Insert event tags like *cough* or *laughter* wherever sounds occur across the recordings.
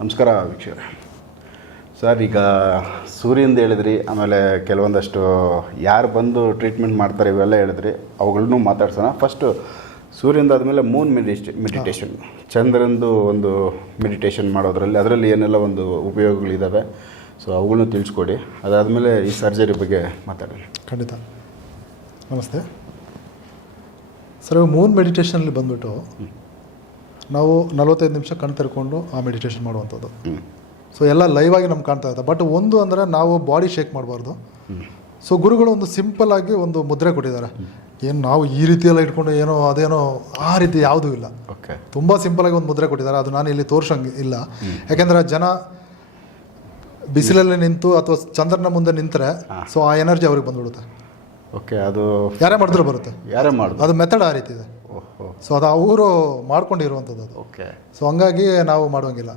ನಮಸ್ಕಾರ ವೀಕ್ಷಕರೇ. ಸರ್ ಈಗ ಸೂರ್ಯಂದು ಹೇಳಿದ್ರಿ ಆಮೇಲೆ ಕೆಲವೊಂದಷ್ಟು ಯಾರು ಬಂದು ಟ್ರೀಟ್ಮೆಂಟ್ ಮಾಡ್ತಾರೆ ಇವೆಲ್ಲ ಹೇಳಿದ್ರಿ ಅವುಗಳನ್ನೂ ಮಾತಾಡ್ಸೋಣ. ಫಸ್ಟು ಸೂರ್ಯಂದು ಆದಮೇಲೆ ಮೂನ್ ಮೆಡಿಟೇ ಮೆಡಿಟೇಷನ್ ಚಂದ್ರಂದು ಒಂದು ಮೆಡಿಟೇಷನ್ ಮಾಡೋದ್ರಲ್ಲಿ ಅದರಲ್ಲಿ ಏನೆಲ್ಲ ಒಂದು ಉಪಯೋಗಗಳಿದ್ದಾವೆ ಸೊ ಅವುಗಳನ್ನೂ ತಿಳಿಸ್ಕೊಡಿ. ಅದಾದಮೇಲೆ ಈ ಸರ್ಜರಿ ಬಗ್ಗೆ ಮಾತಾಡೋಣ. ಖಂಡಿತ. ನಮಸ್ತೆ. ಸರ್ ಮೂನ್ ಮೆಡಿಟೇಷನಲ್ಲಿ ಬಂದ್ಬಿಟ್ಟು ನಾವು ನಲವತ್ತೈದು ನಿಮಿಷ ಕಣ್ ತೆರ್ಕೊಂಡು ಆ ಮೆಡಿಟೇಷನ್ ಮಾಡುವಂಥದ್ದು. ಸೊ ಎಲ್ಲ ಲೈವ್ ಆಗಿ ನಮ್ಗೆ ಕಾಣ್ತಾ ಇದೆ ಬಟ್ ಒಂದು ಅಂದರೆ ನಾವು ಬಾಡಿ ಶೇಕ್ ಮಾಡಬಾರ್ದು. ಸೊ ಗುರುಗಳು ಒಂದು ಸಿಂಪಲ್ ಆಗಿ ಒಂದು ಮುದ್ರೆ ಕೊಟ್ಟಿದ್ದಾರೆ. ಏನು ನಾವು ಈ ರೀತಿಯೆಲ್ಲ ಇಟ್ಕೊಂಡು ಏನೋ ಅದೇನೋ ಆ ರೀತಿ ಯಾವುದೂ ಇಲ್ಲ. ಓಕೆ ತುಂಬ ಸಿಂಪಲ್ ಆಗಿ ಒಂದು ಮುದ್ರೆ ಕೊಟ್ಟಿದ್ದಾರೆ. ಅದು ನಾನು ಇಲ್ಲಿ ತೋರ್ಸಂಗೆ ಇಲ್ಲ. ಯಾಕೆಂದ್ರೆ ಜನ ಬಿಸಿಲಲ್ಲಿ ನಿಂತು ಅಥವಾ ಚಂದ್ರನ ಮುಂದೆ ನಿಂತರೆ ಸೊ ಆ ಎನರ್ಜಿ ಅವ್ರಿಗೆ ಬಂದ್ಬಿಡುತ್ತೆ. ಓಕೆ ಅದು ಯಾರೇ ಮಾಡಿದ್ರು ಬರುತ್ತೆ. ಯಾರೇ ಮಾಡಿದ್ರು. ಅದು ಮೆಥಡ್ ಆ ರೀತಿ ಇದೆ. ಸೊ ಅದು ಅವರು ಮಾಡ್ಕೊಂಡಿರುವಂಥದ್ದು ಅದು. ಓಕೆ ಸೊ ಹಂಗಾಗಿ ನಾವು ಮಾಡೋಂಗಿಲ್ಲ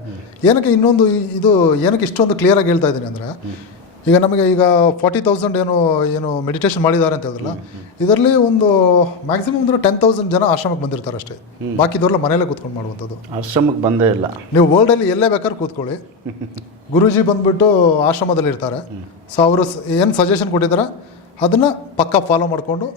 ಏನಕ್ಕೆ ಇನ್ನೊಂದು ಇದು ಏನಕ್ಕೆ ಇಷ್ಟೊಂದು ಕ್ಲಿಯರಾಗಿ ಹೇಳ್ತಾ ಇದ್ದೀನಿ ಅಂದರೆ ಈಗ ನಮಗೆ ಈಗ ಫಾರ್ಟಿ ತೌಸಂಡ್ ಏನು ಏನು ಮೆಡಿಟೇಷನ್ ಮಾಡಿದ್ದಾರೆ ಅಂತ ಹೇಳಿದ್ರಲ್ಲ ಇದರಲ್ಲಿ ಒಂದು ಮ್ಯಾಕ್ಸಿಮಮ್ ಅಂದರೆ ಟೆನ್ ತೌಸಂಡ್ ಜನ ಆಶ್ರಮಕ್ಕೆ ಬಂದಿರ್ತಾರೆ ಅಷ್ಟೇ. ಬಾಕಿದವ್ರೆಲ್ಲ ಮನೆಯಲ್ಲೇ ಕೂತ್ಕೊಂಡು ಮಾಡುವಂಥದ್ದು. ಆಶ್ರಮಕ್ಕೆ ಬಂದೇ ಇಲ್ಲ. ನೀವು ವರ್ಲ್ಡಲ್ಲಿ ಎಲ್ಲೇ ಬೇಕಾದ್ರೂ ಕೂತ್ಕೊಳ್ಳಿ. *laughs* ಗುರುಜಿ ಬಂದ್ಬಿಟ್ಟು ಆಶ್ರಮದಲ್ಲಿ ಇರ್ತಾರೆ ಸೊ ಅವರು ಏನು ಸಜೆಷನ್ ಕೊಟ್ಟಿದ್ದಾರೆ? ಅದನ್ನು ಪಕ್ಕ ಫಾಲೋ ಮಾಡಿಕೊಂಡು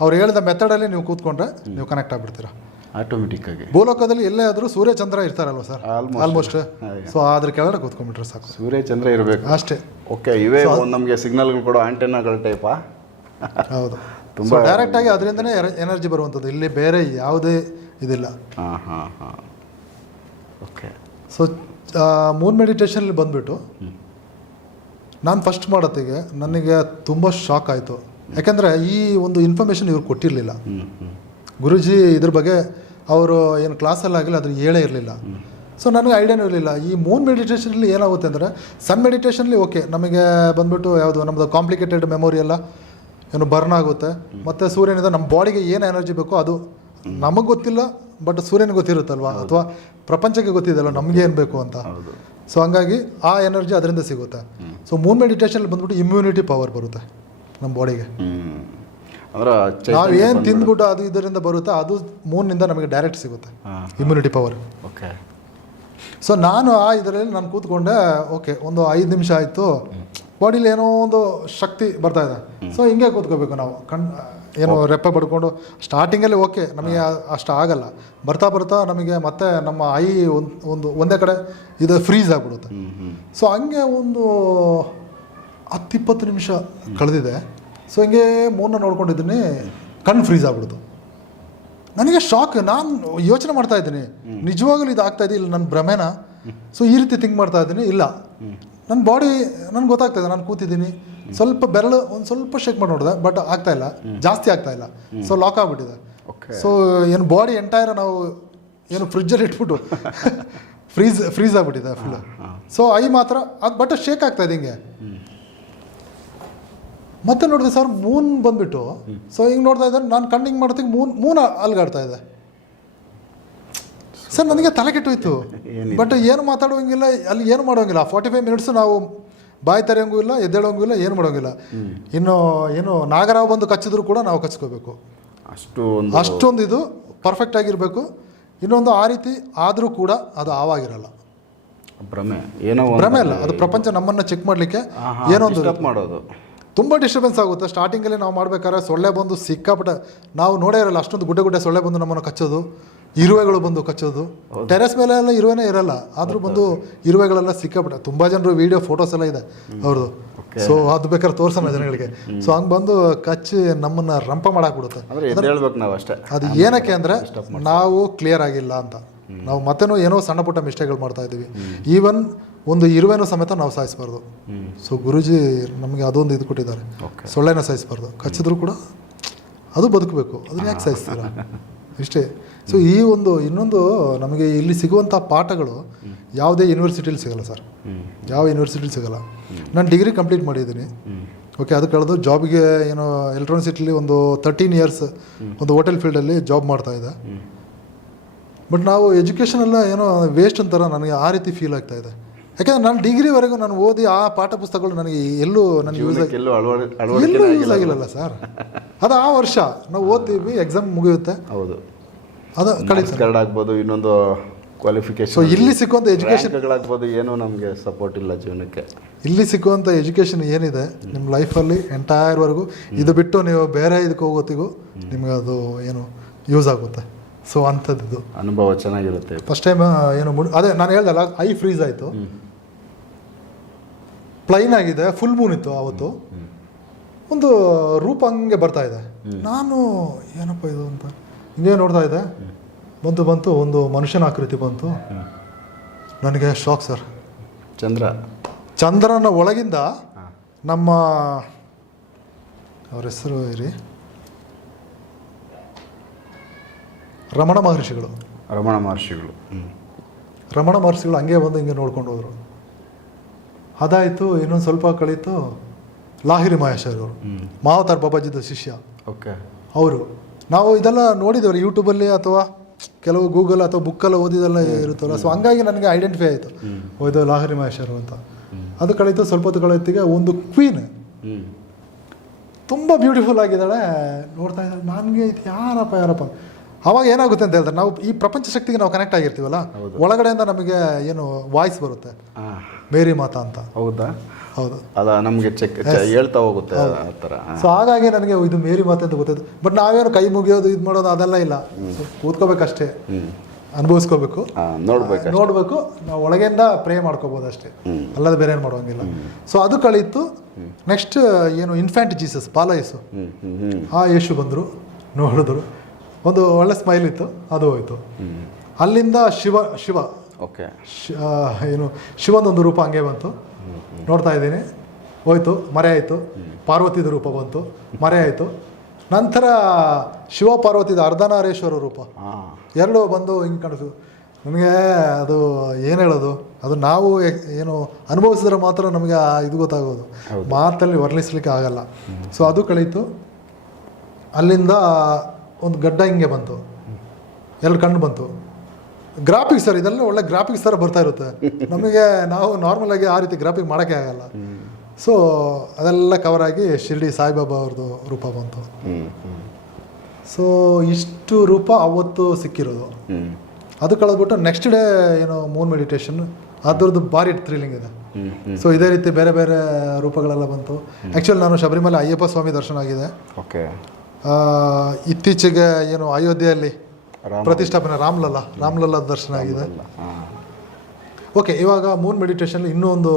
ಅವ್ರು ಹೇಳಿದ ಮೆಥಡಲ್ಲಿ ನೀವು ಕೂತ್ಕೊಂಡ್ರೆ ನೀವು ಕನೆಕ್ಟ್ ಆಗಿಬಿಡ್ತೀರಾ. ಆಟೋಮೆಟಿಕ್ಕಾಗಿ ಭೂಲೋಕದಲ್ಲಿ ಎಲ್ಲೇ ಆದರೂ ಸೂರ್ಯ ಚಂದ್ರ ಇರ್ತಾರಲ್ವ ಸರ್. ಆಲ್ಮೋಸ್ಟ್. ಸೊ ಅದ್ರ ಕೆಳಗಡೆ ಕೂತ್ಕೊಂಡ್ಬಿಟ್ರೆ ಸಾಕು. ಸೂರ್ಯ ಚಂದ್ರ ಇರಬೇಕು. ಅಷ್ಟೇ. ಓಕೆ ಇವೇ ನಮಗೆ ಸಿಗ್ನಲ್ಗಳು ಕೊಡೋ ಆಂಟೆನಾಗಳ ಟೈಪಾ ಹೌದು. *laughs* ತುಂಬಾ- ತುಂಬ ಡೈರೆಕ್ಟಾಗಿ ಅದರಿಂದನೇ ಎನರ್ಜಿ ಬರುವಂಥದ್ದು. ಇಲ್ಲಿ ಬೇರೆ ಯಾವುದೇ ಇದಿಲ್ಲ. ಹಾಂ ಹಾಂ ಹಾಂ. ಓಕೆ ಸೊ ಮೂನ್ ಮೆಡಿಟೇಷನಲ್ಲಿ ಬಂದುಬಿಟ್ಟು ನಾನು ಫಸ್ಟ್ ಮಾಡೋತ್ತಿಗೆ ನನಗೆ ತುಂಬ ಶಾಕ್ ಆಯಿತು. ಯಾಕೆಂದರೆ ಈ ಒಂದು ಇನ್ಫಾರ್ಮೇಷನ್ ಇವ್ರು ಕೊಟ್ಟಿರಲಿಲ್ಲ. ಗುರುಜಿ ಇದ್ರ ಬಗ್ಗೆ ಅವರು ಏನು ಕ್ಲಾಸಲ್ಲಿ ಆಗಿಲ್ಲ ಅದ್ರ ಹೇಳೇ ಇರಲಿಲ್ಲ. ಸೊ ನನಗೆ ಐಡಿಯಾನೂ ಇರಲಿಲ್ಲ. ಈ ಮೂನ್ ಮೆಡಿಟೇಷನಲ್ಲಿ ಏನಾಗುತ್ತೆ ಅಂದರೆ ಸನ್ ಮೆಡಿಟೇಷನಲ್ಲಿ ಓಕೆ ನಮಗೆ ಬಂದ್ಬಿಟ್ಟು ಯಾವುದು ನಮ್ಮದು ಕಾಂಪ್ಲಿಕೇಟೆಡ್ ಮೆಮೊರಿ ಎಲ್ಲ ಏನು ಬರ್ನ್ ಆಗುತ್ತೆ. ಮತ್ತು ಸೂರ್ಯನಿಂದ ನಮ್ಮ ಬಾಡಿಗೆ ಏನು ಎನರ್ಜಿ ಬೇಕೋ ಅದು ನಮಗೆ ಗೊತ್ತಿಲ್ಲ ಬಟ್ ಸೂರ್ಯನ ಗೊತ್ತಿರುತ್ತಲ್ವಾ? ಅಥವಾ ಪ್ರಪಂಚಕ್ಕೆ ಗೊತ್ತಿದೆಯಲ್ಲ ನಮಗೆ ಏನು ಬೇಕು ಅಂತ? ಸೊ ಹಂಗಾಗಿ ಆ ಎನರ್ಜಿ ಅದರಿಂದ ಸಿಗುತ್ತೆ. ಸೊ ಮೂನ್ ಮೆಡಿಟೇಷನಲ್ಲಿ ಬಂದ್ಬಿಟ್ಟು ಇಮ್ಯುನಿಟಿ ಪವರ್ ಬರುತ್ತೆ ನಮ್ಮ ಬಾಡಿಗೆ ನಾವು ಏನು ತಿಂದ್ಬಿಟ್ಟು ಅದು ಇದರಿಂದ ಬರುತ್ತೆ ಅದು ಮೂನ್ನಿಂದ ನಮಗೆ ಡೈರೆಕ್ಟ್ ಸಿಗುತ್ತೆ. ಇಮ್ಯುನಿಟಿ ಪವರ್ ಓಕೆ ಸೊ ನಾನು ಆ ಇದರಲ್ಲಿ ನಾನು ಕೂತ್ಕೊಂಡೆ ಓಕೆ ಒಂದು ಐದು ನಿಮಿಷ ಆಯಿತು. ಬಾಡಿಲಿ ಏನೋ ಒಂದು ಶಕ್ತಿ ಬರ್ತಾ ಇದೆ. ಸೊ ಹಿಂಗೆ ಕೂತ್ಕೋಬೇಕು ನಾವು. ಕಣ್ ಏನು ರೆಪ್ಪೆ ಪಡ್ಕೊಂಡು ಸ್ಟಾರ್ಟಿಂಗಲ್ಲಿ ಓಕೆ ನಮಗೆ ಅಷ್ಟು ಆಗಲ್ಲ. ಬರ್ತಾ ಬರ್ತಾ ನಮಗೆ ಮತ್ತೆ ನಮ್ಮ ಐ ಒಂದು ಒಂದು ಒಂದೇ ಕಡೆ ಇದು ಫ್ರೀಸ್ ಆಗಿಬಿಡುತ್ತೆ. ಸೊ ಹಂಗೆ ಒಂದು ಹತ್ತಿಪ್ಪತ್ತು ನಿಮಿಷ ಕಳೆದಿದೆ. ಸೊ ಹಿಂಗೆ ಮೂರನ್ನ ನೋಡ್ಕೊಂಡಿದ್ದೀನಿ ಕಣ್ಣು ಫ್ರೀಸ್ ಆಗ್ಬಿಡ್ತು ನನಗೆ ಶಾಕ್ ನಾನು ಯೋಚನೆ ಮಾಡ್ತಾ ಇದ್ದೀನಿ. ನಿಜವಾಗಲೂ ಇದು ಆಗ್ತಾ ಇದೆ ಇಲ್ಲ ನನ್ನ ಭ್ರಮೆನ? ಸೊ ಈ ರೀತಿ ಥಿಂಕ್ ಮಾಡ್ತಾ ಇದ್ದೀನಿ ಇಲ್ಲ. ನನ್ನ ಬಾಡಿ ನನಗೆ ಗೊತ್ತಾಗ್ತಾ ಇದೆ ನಾನು ಕೂತಿದ್ದೀನಿ. ಸ್ವಲ್ಪ ಬೆರಳು ಒಂದು ಸ್ವಲ್ಪ ಶೇಕ್ ಮಾಡಿ ನೋಡಿದೆ ಬಟ್ ಆಗ್ತಾ ಇಲ್ಲ. ಜಾಸ್ತಿ ಆಗ್ತಾ ಇಲ್ಲ. ಸೊ ಲಾಕ್ ಆಗ್ಬಿಟ್ಟಿದೆ. ಸೊ ಏನು ಬಾಡಿ ಎಂಟೈರ್ ನಾವು ಏನು ಫ್ರಿಜ್ಜಲ್ಲಿ ಇಟ್ಬಿಟ್ಟು *laughs* ಫ್ರೀಸ್ ಫ್ರೀಸ್ ಆಗ್ಬಿಟ್ಟಿದೆ ಫುಲ್ ಸೊ ಐ ಮಾತ್ರ ಅದು ಬಟ್ ಶೇಕ್ ಆಗ್ತಾ ಇದೆ ಹಿಂಗೆ. ಮತ್ತೆ ನೋಡಿದೆ ಸರ್ ಮೂನ್ ಬಂದ್ಬಿಟ್ಟು. ಸೊ ಹಿಂಗೆ ನೋಡ್ತಾ ಇದ್ದಾರೆ ನಾನು ಕಣ್ಣು ಹಿಂಗೆ ಮಾಡ್ತೀನಿ ಮೂನ್ ಮೂನ್ ಅಲ್ಗಾಡ್ತಾ ಇದೆ. ಸರ್ ನನಗೆ ತಲೆ ಕೆಟ್ಟೋಯ್ತು? ಬಟ್ ಏನು ಮಾತಾಡೋಂಗಿಲ್ಲ ಅಲ್ಲಿ ಏನು ಮಾಡೋಂಗಿಲ್ಲ ಫಾರ್ಟಿ ಫೈವ್ ಮಿನಿಟ್ಸ್ ನಾವು ಬಾಯಿ ತೆರೆಯೋಂಗೂ ಇಲ್ಲ ಎದ್ದೇಳೋಂಗೂ ಇಲ್ಲ ಏನು ಮಾಡೋಂಗಿಲ್ಲ ಇನ್ನು ಏನು ನಾಗರಾವ್ ಬಂದು ಕಚ್ಚಿದ್ರು ಕೂಡ ನಾವು ಕಚ್ಕೋಬೇಕು. ಅಷ್ಟು ಅಷ್ಟೊಂದು ಇದು ಪರ್ಫೆಕ್ಟ್ ಆಗಿರಬೇಕು. ಇನ್ನೊಂದು ಆ ರೀತಿ ಆದರೂ ಕೂಡ ಅದು ಆವಾಗಿರಲ್ಲ ಭ್ರಮೆ. ಏನೋ ಭ್ರಮೆ ಅಲ್ಲ ಅದು ಪ್ರಪಂಚ ನಮ್ಮನ್ನು ಚೆಕ್ ಮಾಡಲಿಕ್ಕೆ ಏನೋ ಒಂದು ಮಾಡೋದು. ತುಂಬ ಡಿಸ್ಟರ್ಬೆನ್ಸ್ ಆಗುತ್ತೆ. ಸ್ಟಾರ್ಟಿಂಗಲ್ಲಿ ನಾವು ಮಾಡ್ಬೇಕಾದ್ರೆ ಸೊಳ್ಳೆ ಬಂದು ಸಿಕ್ಕಾಪಟ್ಟೆ ನಾವು ನೋಡೇ ಇರಲ್ಲ ಅಷ್ಟೊಂದು ಗುಡ್ಡೆ ಗುಡ್ಡೆ ಸೊಳ್ಳೆ ಬಂದು ನಮ್ಮನ್ನು ಕಚ್ಚೋದು. ಇರುವೆಗಳು ಬಂದು ಕಚ್ಚೋದು. ಟೆರೆಸ್ ಮೇಲೆ ಎಲ್ಲ ಇರುವೆನೇ ಇರಲ್ಲ. ಆದರೂ ಬಂದು ಇರುವೆಗಳೆಲ್ಲ ಸಿಕ್ಕಾಪಟ್ಟೆ. ತುಂಬ ಜನರು ವಿಡಿಯೋ ಫೋಟೋಸ್ ಎಲ್ಲ ಇದೆ ಅವ್ರದ್ದು ಸೊ ಅದು ಬೇಕಾದ್ರೆ ತೋರ್ಸೋಣ ಜನಗಳಿಗೆ. ಸೊ ಹಂಗೆ ಬಂದು ಕಚ್ಚಿ ನಮ್ಮನ್ನು ರಂಪ ಮಾಡಾಕ್ಬಿಡುತ್ತೆ. ಅದು ಏನಕ್ಕೆ ಅಂದರೆ ನಾವು ಕ್ಲಿಯರ್ ಆಗಿಲ್ಲ ಅಂತ. ನಾವು ಮತ್ತೇನೋ ಏನೋ ಸಣ್ಣ ಪುಟ್ಟ ಮಿಸ್ಟೇಕ್ಗಳು ಮಾಡ್ತಾ ಇದ್ದೀವಿ. ಈವನ್ ಒಂದು ಇರುವೆನೂ ಸಮೇತ ನಾವು ಸಾಯಿಸಬಾರ್ದು. ಸೊ ಗುರುಜಿ ನಮಗೆ ಅದೊಂದು ಇದು ಕೊಟ್ಟಿದ್ದಾರೆ. ಸೊಳ್ಳೆನ ಸಾಯಿಸಬಾರ್ದು. ಕಚ್ಚಿದ್ರು ಕೂಡ ಅದು ಬದುಕಬೇಕು. ಅದನ್ನ ಯಾಕೆ ಸಾಯಿಸ್ತೀರ? ಇಷ್ಟೇ. ಸೊ ಈ ಒಂದು, ಇನ್ನೊಂದು ನಮಗೆ ಇಲ್ಲಿ ಸಿಗುವಂಥ ಪಾಠಗಳು ಯಾವುದೇ ಯೂನಿವರ್ಸಿಟಿಲಿ ಸಿಗಲ್ಲ ಸರ್ ಯಾವ ಯೂನಿವರ್ಸಿಟಿಲಿ ಸಿಗಲ್ಲ. ನಾನು ಡಿಗ್ರಿ ಕಂಪ್ಲೀಟ್ ಮಾಡಿದ್ದೀನಿ. ಓಕೆ ಅದು ಕಳೆದು ಜಾಬ್ಗೆ ಏನೋ ಎಲೆಕ್ಟ್ರಾನಿಸಿಟಿಲಿ ಒಂದು ತರ್ಟೀನ್ ಇಯರ್ಸ್ ಒಂದು ಹೋಟೆಲ್ ಫೀಲ್ಡಲ್ಲಿ ಜಾಬ್ ಮಾಡ್ತಾ ಇದ್ದೆ. ಬಟ್ ನಾವು ಎಜುಕೇಷನ್ ಎಲ್ಲ ಏನೋ ವೇಸ್ಟ್ ಅಂತಾರ ನನಗೆ ಆ ರೀತಿ ಫೀಲ್ ಆಗ್ತಾ ಇದೆ. ಯಾಕಂದ್ರೆ ನಾನು ಡಿಗ್ರಿವರೆಗೂ ನಾನು ಓದಿ ಆ ಪಾಠ ಪುಸ್ತಕಗಳು ನನಗೆ ಎಲ್ಲೂ ನನಗೆ ಯೂಸ್ ಎಲ್ಲೂ ಯೂಸ್ ಆಗಿಲ್ಲಲ್ಲ ಸರ್. ಅದು ಆ ವರ್ಷ. ನಾವು ಓದ್ತೀವಿ ಎಕ್ಸಾಮ್ ಮುಗಿಯುತ್ತೆ. ಹೌದು. ಅದು ಕಡೆ ಆಗ್ಬೋದು ಇನ್ನೊಂದು ಕ್ವಾಲಿಫಿಕೇಶನ್ ಸೊ ಇಲ್ಲಿ ಸಿಕ್ಕುವಂಥ ಎಜುಕೇಷನ್ ಆಗ್ಬೋದು ಏನೂ ನಮಗೆ ಸಪೋರ್ಟ್ ಇಲ್ಲ ಜೀವನಕ್ಕೆ. ಇಲ್ಲಿ ಸಿಕ್ಕುವಂಥ ಎಜುಕೇಷನ್ ಏನಿದೆ ನಿಮ್ಮ ಲೈಫಲ್ಲಿ ಎಂಟೈರ್ವರೆಗೂ ಇದು ಬಿಟ್ಟು ನೀವು ಬೇರೆ ಇದಕ್ಕೆ ಹೋಗೋತ್ತಿಗೂ ನಿಮ್ಗೆ ಅದು ಏನು ಯೂಸ್ ಆಗುತ್ತೆ. ಸೊ ಅಂಥದ್ದು ಅನುಭವ ಚೆನ್ನಾಗಿರುತ್ತೆ. ಫಸ್ಟ್ ಟೈಮ್ ಏನು ಅದೇ ನಾನು ಹೇಳ್ದಲ್ಲ ಐ ಫ್ರೀಸ್ ಆಯಿತು. ಪ್ಲೈನ್ ಆಗಿದೆ ಫುಲ್ ಮೂನ್ ಇತ್ತು ಅವತ್ತು. ಒಂದು ರೂಪ ಹಂಗೆ ಬರ್ತಾ ಇದೆ. ನಾನು ಏನಪ್ಪ ಇದು ಅಂತ. ಹಿಂಗೆ ನೋಡ್ತಾ ಇದ್ದೆ ಬಂತು ಬಂತು ಒಂದು ಮನುಷ್ಯನ ಆಕೃತಿ ಬಂತು. ನನಗೆ ಶಾಕ್ ಸರ್ ಚಂದ್ರ. ಚಂದ್ರನ ಒಳಗಿಂದ ನಮ್ಮ ಅವ್ರ ಹೆಸರು ಇರಿ. ರಮಣ ಮಹರ್ಷಿಗಳು. ರಮಣ ಮಹರ್ಷಿಗಳು. ರಮಣ ಮಹರ್ಷಿಗಳು ಹಂಗೆ ಬಂದು ಹಿಂಗೆ ನೋಡ್ಕೊಂಡು ಹೋದರು. ಅದಾಯಿತು ಇನ್ನೊಂದು ಸ್ವಲ್ಪ ಕಳೀತು. ಲಾಹಿರಿ ಮಹೇಶ್ವರ್ ಅವರು. ಮಾವತಾರ್ ಬಾಬಾಜಿದ ಶಿಷ್ಯ. ಓಕೆ. ಅವರು. ನಾವು ಇದೆಲ್ಲ ನೋಡಿದ್ದೇವೆ ಯೂಟ್ಯೂಬಲ್ಲಿ ಅಥವಾ ಕೆಲವು ಗೂಗಲ್ ಅಥವಾ ಬುಕ್ಕಲ್ಲ ಓದಿದೆಲ್ಲ ಇರುತ್ತಲ್ಲ. ಸೊ ಹಂಗಾಗಿ ನನಗೆ ಐಡೆಂಟಿಫೈ ಆಯಿತು. ಓದೋ ಇದು ಲಾಹಿರಿ ಮಹೇಶ್ವರ್ ಅಂತ. ಅದು ಕಳೀತು ಸ್ವಲ್ಪ ಹೊತ್ತು ಕಳೆಯುತ್ತಿಗೆ ಒಂದು ಕ್ವೀನ್ ತುಂಬ ಬ್ಯೂಟಿಫುಲ್ ಆಗಿದ್ದಾಳೆ. ನೋಡ್ತಾ ಇದ್ದಾಳೆ ನನಗೆ ಇದು ಯಾರಪ್ಪ ಯಾರಪ್ಪ? ಅವಾಗ ಏನಾಗುತ್ತೆ ಅಂತ ಹೇಳ್ತಾರೆ ನಾವು ಈ ಪ್ರಪಂಚ ಶಕ್ತಿಗೆ ನಾವು ಕನೆಕ್ಟ್ ಆಗಿರ್ತೀವಲ್ಲ ಒಳಗಡೆಯಿಂದ ನಮಗೆ ಏನು ವಾಯ್ಸ್ ಬರುತ್ತೆ. ಮೇರಿ ಮಾತಾ ಅಂತ. ಹೌದಾ? ಹೌದು. ಅದ ನಮಗೆ ಚೆಕ್ ಹೇಳ್ತಾ ಹೋಗುತ್ತೆ ಆ ಥರ. ಸೊ ಹಾಗಾಗಿ ನನಗೆ ಇದು ಮೇರಿ ಮಾತೆ ಅಂತ ಗೊತ್ತಾಯ್ತು ಬಟ್ ನಾವೇನು ಕೈ ಮುಗಿಯೋದು ಇದು ಮಾಡೋದು ಅದೆಲ್ಲ ಇಲ್ಲ. ಕೂತ್ಕೋಬೇಕು ಕೂತ್ಕೋಬೇಕಷ್ಟೇ. ಅನುಭವಿಸ್ಕೋಬೇಕು. ನೋಡ್ಬೇಕು ನೋಡಬೇಕು. ನಾವು ಒಳಗಿಂದ ಪ್ರೇ ಮಾಡ್ಕೋಬೋದು ಅಷ್ಟೇ ಅಲ್ಲದ ಬೇರೆ ಏನು ಮಾಡೋಂಗಿಲ್ಲ ಸೊ ಅದು ಕಳೀತು. ನೆಕ್ಸ್ಟ್ ಏನು ಇನ್ಫ್ಯಾಂಟ್ ಜೀಸಸ್ ಹ್ಞೂ ಆ ಯೇಸು ಬಂದರು ನೋಡಿದ್ರು. ಒಂದು ಒಳ್ಳೆ ಸ್ಮೈಲ್ ಇತ್ತು ಅದು ಹೋಯಿತು. ಅಲ್ಲಿಂದ ಶಿವ ಶಿವ. ಓಕೆ. ಏನು ಶಿವನೊಂದು ರೂಪ ಹಂಗೆ ಬಂತು. ನೋಡ್ತಾ ಇದ್ದೀನಿ. ಹೋಯ್ತು ಮರೆ ಆಯಿತು. ಪಾರ್ವತಿದ ರೂಪ ಬಂತು. ಮರೆ ಆಯಿತು. ನಂತರ ಶಿವ ಪಾರ್ವತಿದ ಅರ್ಧನಾರೇಶ್ವರ ರೂಪ. ಎರಡು ಬಂದು ಹಿಂಗೆ ಕಾಣಿಸ್ತು. ನನಗೆ ಅದು ಏನು ಹೇಳೋದು? ಅದು ನಾವು ಏನು ಅನುಭವಿಸಿದ್ರೆ ಮಾತ್ರ ನಮಗೆ ಇದು ಗೊತ್ತಾಗೋದು. ಮಾತಲ್ಲಿ ವರ್ಣಿಸ್ಲಿಕ್ಕೆ ಆಗಲ್ಲ. ಸೊ ಅದು ಕಳೀತು. ಅಲ್ಲಿಂದ ಒಂದು ಗಡ್ಡ ಹಿಂಗೆ ಬಂತು. ಎರಡು ಕಣ್ಣು ಬಂತು. ಗ್ರಾಫಿಕ್ಸ್ ಸರ್ ಇದೆಲ್ಲ ಒಳ್ಳೆ ಗ್ರಾಫಿಕ್ಸ್ ಥರ ಬರ್ತಾ ಇರುತ್ತೆ. *laughs* ನಮಗೆ ನಾವು ನಾರ್ಮಲ್ ಆಗಿ ಆ ರೀತಿ ಗ್ರಾಫಿಕ್ ಮಾಡೋಕ್ಕೆ ಆಗಲ್ಲ. ಸೊ ಅದೆಲ್ಲ ಕವರ್ ಆಗಿ ಶಿರ್ಡಿ ಸಾಯಿಬಾಬಾ ಅವ್ರದ್ದು ರೂಪ ಬಂತು. ಸೊ ಇಷ್ಟು ರೂಪ ಅವತ್ತು ಸಿಕ್ಕಿರೋದು. ಅದು ಕಳೆದ್ಬಿಟ್ಟು ನೆಕ್ಸ್ಟ್ ಡೇ ಏನು ಮೂನ್ ಮೆಡಿಟೇಷನ್ ಅದ್ರದ್ದು ಭಾರಿ ಥ್ರಿಲ್ಲಿಂಗ್ ಇದೆ. ಸೊ ಇದೇ ರೀತಿ ಬೇರೆ ಬೇರೆ ರೂಪಗಳೆಲ್ಲ ಬಂತು. ಆ್ಯಕ್ಚುಲಿ ನಾನು ಶಬರಿಮಲೆ ಅಯ್ಯಪ್ಪ ಸ್ವಾಮಿ ದರ್ಶನ ಆಗಿದೆ. ಓಕೆ ಇತ್ತೀಚೆಗೆ ಏನು ಅಯೋಧ್ಯೆಯಲ್ಲಿ ಪ್ರತಿಷ್ಠಾಪನೆ ರಾಮ್ಲಲ್ಲ ರಾಮ್ಲಲ್ಲ ದರ್ಶನ ಆಗಿದೆ. ಓಕೆ ಇವಾಗ ಮೂನ್ ಮೆಡಿಟೇಷನ್ ಇನ್ನೂ ಒಂದು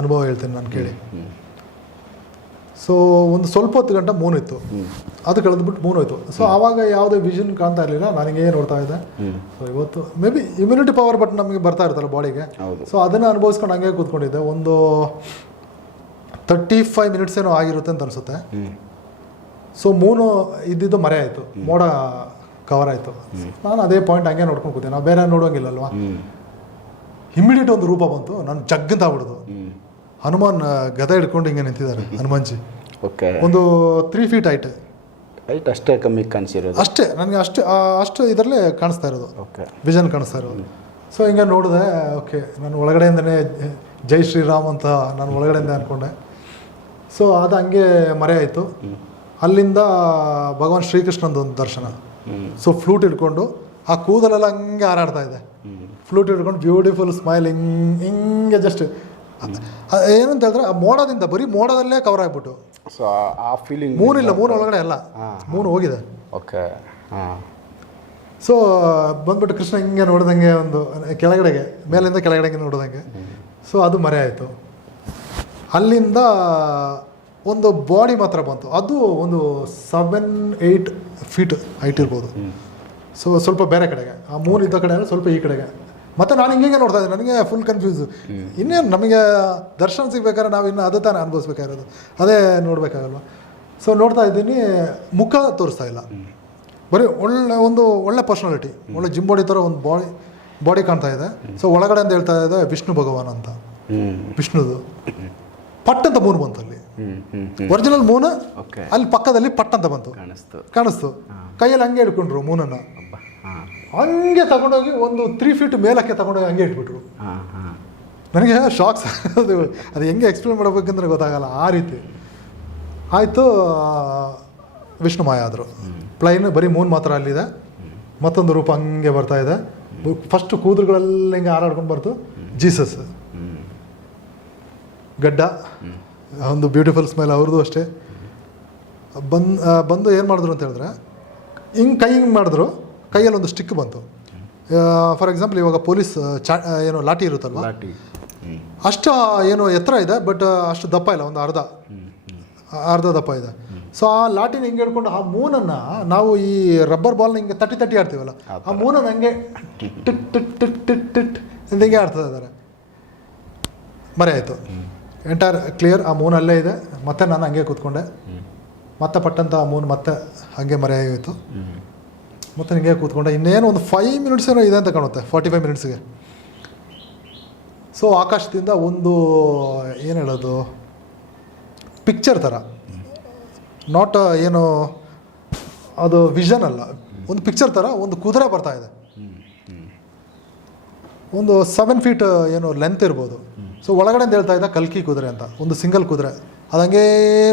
ಅನುಭವ ಹೇಳ್ತೀನಿ ನಾನು ಕೇಳಿ. ಸೊ ಒಂದು ಸ್ವಲ್ಪ ಹೊತ್ತು ಗಂಟೆ ಮೂನ್ ಇತ್ತು. ಅದು ಕಳೆದ್ಬಿಟ್ಟು ಮೂನ್ ಹೋಯ್ತು. ಸೊ ಆವಾಗ ಯಾವುದೇ ವಿಷನ್ ಕಾಣ್ತಾ ಇರಲಿಲ್ಲ ನನಗೆ ನೋಡ್ತಾ ಇದೆ. ಸೊ ಇವತ್ತು maybe immunity power but ನಮಗೆ ಬರ್ತಾ ಇರುತ್ತಲ್ಲ ಬಾಡಿಗೆ ಸೊ ಅದನ್ನು ಅನುಭವಿಸ್ಕೊಂಡು ಹಂಗೆ ಕೂತ್ಕೊಂಡಿದ್ದೆ. ಒಂದು ತರ್ಟಿ ಫೈವ್ ಮಿನಿಟ್ಸ್ ಏನೋ ಆಗಿರುತ್ತೆ ಅಂತ ಅನಿಸುತ್ತೆ. ಸೊ ಮೂನು ಇದ್ದಿದ್ದು ಮರೆ ಆಯಿತು. ಮೋಡ ಕವರ್ ಆಯಿತು. ನಾನು ಅದೇ ಪಾಯಿಂಟ್ ಹಂಗೆ ನೋಡ್ಕೊಂಡು ಕೂತೆ ನಾವು ಬೇರೆ ನೋಡೋಂಗಿಲ್ಲ ಅಲ್ವಾ ಇಮಿಡಿಯೇಟ್ ಒಂದು ರೂಪ ಬಂತು. ನಾನು ಜಗ್ಗಂತ ಆಗ್ಬಿಡ್ದು. ಹನುಮಾನ್ ಗದ ಹಿಡ್ಕೊಂಡು ಹಿಂಗೆ ನಿಂತಿದ್ದಾರೆ ಹನುಮಾನ್ಜಿ. ಓಕೆ. ಒಂದು ತ್ರೀ ಫೀಟ್ ಹೈಟ್ ಹೈಟ್ ಅಷ್ಟೇ ಕಮ್ಮಿ ಕಾಣಿಸಿರೋದು. ಅಷ್ಟೇ. ನನಗೆ ಅಷ್ಟೇ ಅಷ್ಟು ಇದರಲ್ಲೇ ಕಾಣಿಸ್ತಾ ಇರೋದು. ಓಕೆ. ವಿಷನ್ ಕಾಣಿಸ್ತಾ ಇರೋದು. ಸೊ ಹಿಂಗೆ ನೋಡಿದೆ ಓಕೆ ನಾನು ಒಳಗಡೆಯಿಂದನೇ ಜೈ ಶ್ರೀರಾಮ್ ಅಂತ ನಾನು ಒಳಗಡೆಯಿಂದ ಅಂದ್ಕೊಂಡೆ ಸೊ ಅದು ಹಂಗೆ ಮರೆ ಆಯಿತು. ಅಲ್ಲಿಂದ ಭಗವಾನ್ ಶ್ರೀಕೃಷ್ಣಂದು ಒಂದು ದರ್ಶನ. ಸೊ ಫ್ಲೂಟ್ ಹಿಡ್ಕೊಂಡು ಆ ಕೂದಲೆಲ್ಲ ಹಂಗೆ ಹಾರಾಡ್ತಾ ಇದೆ. ಫ್ಲೂಟ್ ಹಿಡ್ಕೊಂಡು ಬ್ಯೂಟಿಫುಲ್ ಸ್ಮೈಲ್ ಹಿಂಗೆ ಹಿಂಗೆ ಜಸ್ಟ್ ಏನಂತ ಹೇಳಿದ್ರೆ ಆ ಮೋಡದಿಂದ ಬರೀ ಮೋಡದಲ್ಲೇ ಕವರ್ ಆಗಿಬಿಟ್ಟು. ಸೊ ಆ ಫೀಲಿಂಗ್ ಮೂನ್ ಇಲ್ಲ ಮೂನ್ ಒಳಗಡೆ ಅಲ್ಲ. ಮೂನ್ ಹೋಗಿದೆ. ಓಕೆ ಸೊ ಬಂದ್ಬಿಟ್ಟು ಕೃಷ್ಣ ಹಿಂಗೆ ನೋಡ್ದಂಗೆ ಒಂದು ಕೆಳಗಡೆಗೆ ಮೇಲಿಂದ ಕೆಳಗಡೆಗೆ ನೋಡ್ದಂಗೆ. ಸೊ ಅದು ಮರೆ ಆಯಿತು ಅಲ್ಲಿಂದ ಒಂದು ಬಾಡಿ ಮಾತ್ರ ಬಂತು. ಅದು ಒಂದು ಸೆವೆನ್ ಏಯ್ಟ್ ಫೀಟ್ ಹೈಟ್ ಇರ್ಬೋದು. ಸೊ ಸ್ವಲ್ಪ ಬೇರೆ ಕಡೆಗೆ. ಆ ಮೂನ್ ಇದ್ದ ಕಡೆ ಅಂದ್ರೆ ಸ್ವಲ್ಪ ಈ ಕಡೆಗೆ. ಮತ್ತೆ ನಾನು ಹಿಂಗೆ ನೋಡ್ತಾ ಇದ್ದೆ. ನನಗೆ ಫುಲ್ ಕನ್ಫ್ಯೂಸ್ ಇನ್ನೇನು ನಮಗೆ ದರ್ಶನ ಸಿಗ್ಬೇಕಾದ್ರೆ ನಾವು ಇನ್ನು ಅದೇ ತಾನೇ ಅನುಭವಿಸ್ಬೇಕಾಗಿರೋದು. ಅದೇ ನೋಡಬೇಕಾಗಲ್ವ? ಸೊ ನೋಡ್ತಾ ಇದ್ದೀನಿ. ಮುಖ ತೋರಿಸ್ತಾ ಇಲ್ಲ. ಬರೀ ಒಳ್ಳೆ ಒಂದು ಒಳ್ಳೆ ಪರ್ಸ್ನಾಲಿಟಿ ಒಳ್ಳೆ ಜಿಮ್ ಬಾಡಿ ಥರ ಒಂದು ಬಾಡಿ ಬಾಡಿ ಕಾಣ್ತಾ ಇದೆ. ಸೊ ಒಳಗಡೆ ಅಂತ ಹೇಳ್ತಾ ಇದೆ ವಿಷ್ಣು ಭಗವಾನ್ ಅಂತ. ವಿಷ್ಣುದು. ಪಟ್ ಅಂತ ಮೂರು ಬಂತು ಒರಿಜಿನಲ್ ಮೂನ್ ಅಲ್ಲಿ ಪಕ್ಕದಲ್ಲಿ ಪಟ್ ಅಂತ ಬಂತು. ಕಾಣಿಸ್ತು. ಕೈಯಲ್ಲಿ ಹಂಗೆ ಹಿಡ್ಕೊಂಡ್ರು ಮೂನನ್ನು ಹಂಗೆ ತಗೊಂಡೋಗಿ ಒಂದು ತ್ರೀ ಫೀಟ್ ಮೇಲಕ್ಕೆ ತಗೊಂಡೋಗಿ ಹಂಗೆ ಇಟ್ಬಿಟ್ರು. ನನಗೆ ಶಾಕ್ಸ್ ಅದು ಅದು ಹೆಂಗೆ ಎಕ್ಸ್ಪ್ಲೇನ್ ಮಾಡಬೇಕಂದ್ರೆ ಗೊತ್ತಾಗಲ್ಲ ಆ ರೀತಿ. ಆಯಿತು ವಿಷ್ಣು ಮಾಯ ಆದರು. ಪ್ಲೈನ್ ಬರೀ ಮೂನ್ ಮಾತ್ರ ಅಲ್ಲಿದೆ. ಮತ್ತೊಂದು ರೂಪ ಹಂಗೆ ಬರ್ತಾ ಇದೆ. ಫಸ್ಟ್ ಕೂದಲುಗಳೆಲ್ಲ ಹಿಂಗೆ ಹಾರಾಡ್ಕೊಂಡು ಬರ್ತು. ಜೀಸಸ್ ಗಡ್ಡ. ಒಂದು ಬ್ಯೂಟಿಫುಲ್ ಸ್ಮೈಲ್ ಅವ್ರದ್ದು ಅಷ್ಟೇ. ಬಂದು ಬಂದು ಏನು ಮಾಡಿದ್ರು ಅಂತ ಹೇಳಿದ್ರೆ ಹಿಂಗೆ ಕೈ ಹಿಂಗೆ ಮಾಡಿದ್ರು ಕೈಯಲ್ಲಿ ಒಂದು ಸ್ಟಿಕ್ ಬಂತು. ಫಾರ್ ಎಕ್ಸಾಂಪಲ್ ಇವಾಗ ಪೊಲೀಸ್ ಚಾ ಏನು ಲಾಠಿ ಇರುತ್ತಲ್ವ? ಅಷ್ಟು ಏನೋ ಎತ್ತರ ಇದೆ ಬಟ್ ಅಷ್ಟು ದಪ್ಪ ಇಲ್ಲ ಒಂದು ಅರ್ಧ. ಅರ್ಧ ದಪ್ಪ ಇದೆ. ಸೊ ಆ ಲಾಟಿನ ಹಿಂಗೆ ಹಿಡ್ಕೊಂಡು ಆ ಮೂನನ್ನು ನಾವು ಈ ರಬ್ಬರ್ ಬಾಲ್ನ ಹಿಂಗೆ ತಟ್ಟಿ ತಟ್ಟಿ ಆಡ್ತೀವಲ್ಲ ಆ ಮೂನನ್ನು ಹಂಗೆ ಟಿಟ್ ಟಿಟ್ ಟಿಟ್ ಟಿಟ್ ಟಿಟ್ ಅಂತ ಹಿಂಗೆ ಆಡ್ತಾ ಇದ್ದಾರೆ. ಮರೆ ಆಯಿತು. ಎಂಟೈರ್ ಕ್ಲಿಯರ್ ಆ ಮೂನ್ ಅಲ್ಲೇ ಇದೆ. ಮತ್ತೆ ನಾನು ಹಂಗೆ ಕೂತ್ಕೊಂಡೆ. ಮತ್ತೆ ಪಟ್ಟಂತ ಆ ಮೂನ್ ಮತ್ತೆ ಹಾಗೆ ಮರೆ ಆಗೋಯ್ತು ಹ್ಞೂ ಮತ್ತೆ ಹಿಂಗೆ ಕೂತ್ಕೊಂಡೆ. ಇನ್ನೇನು ಒಂದು ಫೈವ್ ಮಿನಿಟ್ಸ್ ಏನೋ ಇದೆ ಅಂತ ಕಾಣುತ್ತೆ ಫಾರ್ಟಿ ಫೈವ್ ಮಿನಿಟ್ಸ್ಗೆ ಸೊ ಆಕಾಶದಿಂದ ಒಂದು ಏನು ಹೇಳೋದು ಪಿಕ್ಚರ್ ಥರ ನಾಟ್ ಏನು ಅದು ವಿಷನ್ ಅಲ್ಲ. ಒಂದು ಪಿಕ್ಚರ್ ಥರ ಒಂದು ಕುದುರೆ ಬರ್ತಾ ಇದೆ. ಒಂದು ಸೆವೆನ್ ಫೀಟ್ ಏನು ಲೆಂತ್ ಇರ್ಬೋದು. ಸೊ ಒಳಗಡೆ ಅಂತ ಹೇಳ್ತಾ ಇದ್ದ ಕಲ್ಕಿ ಕುದುರೆ ಅಂತ ಒಂದು ಸಿಂಗಲ್ ಕುದುರೆ. ಅದು ಹಂಗೇ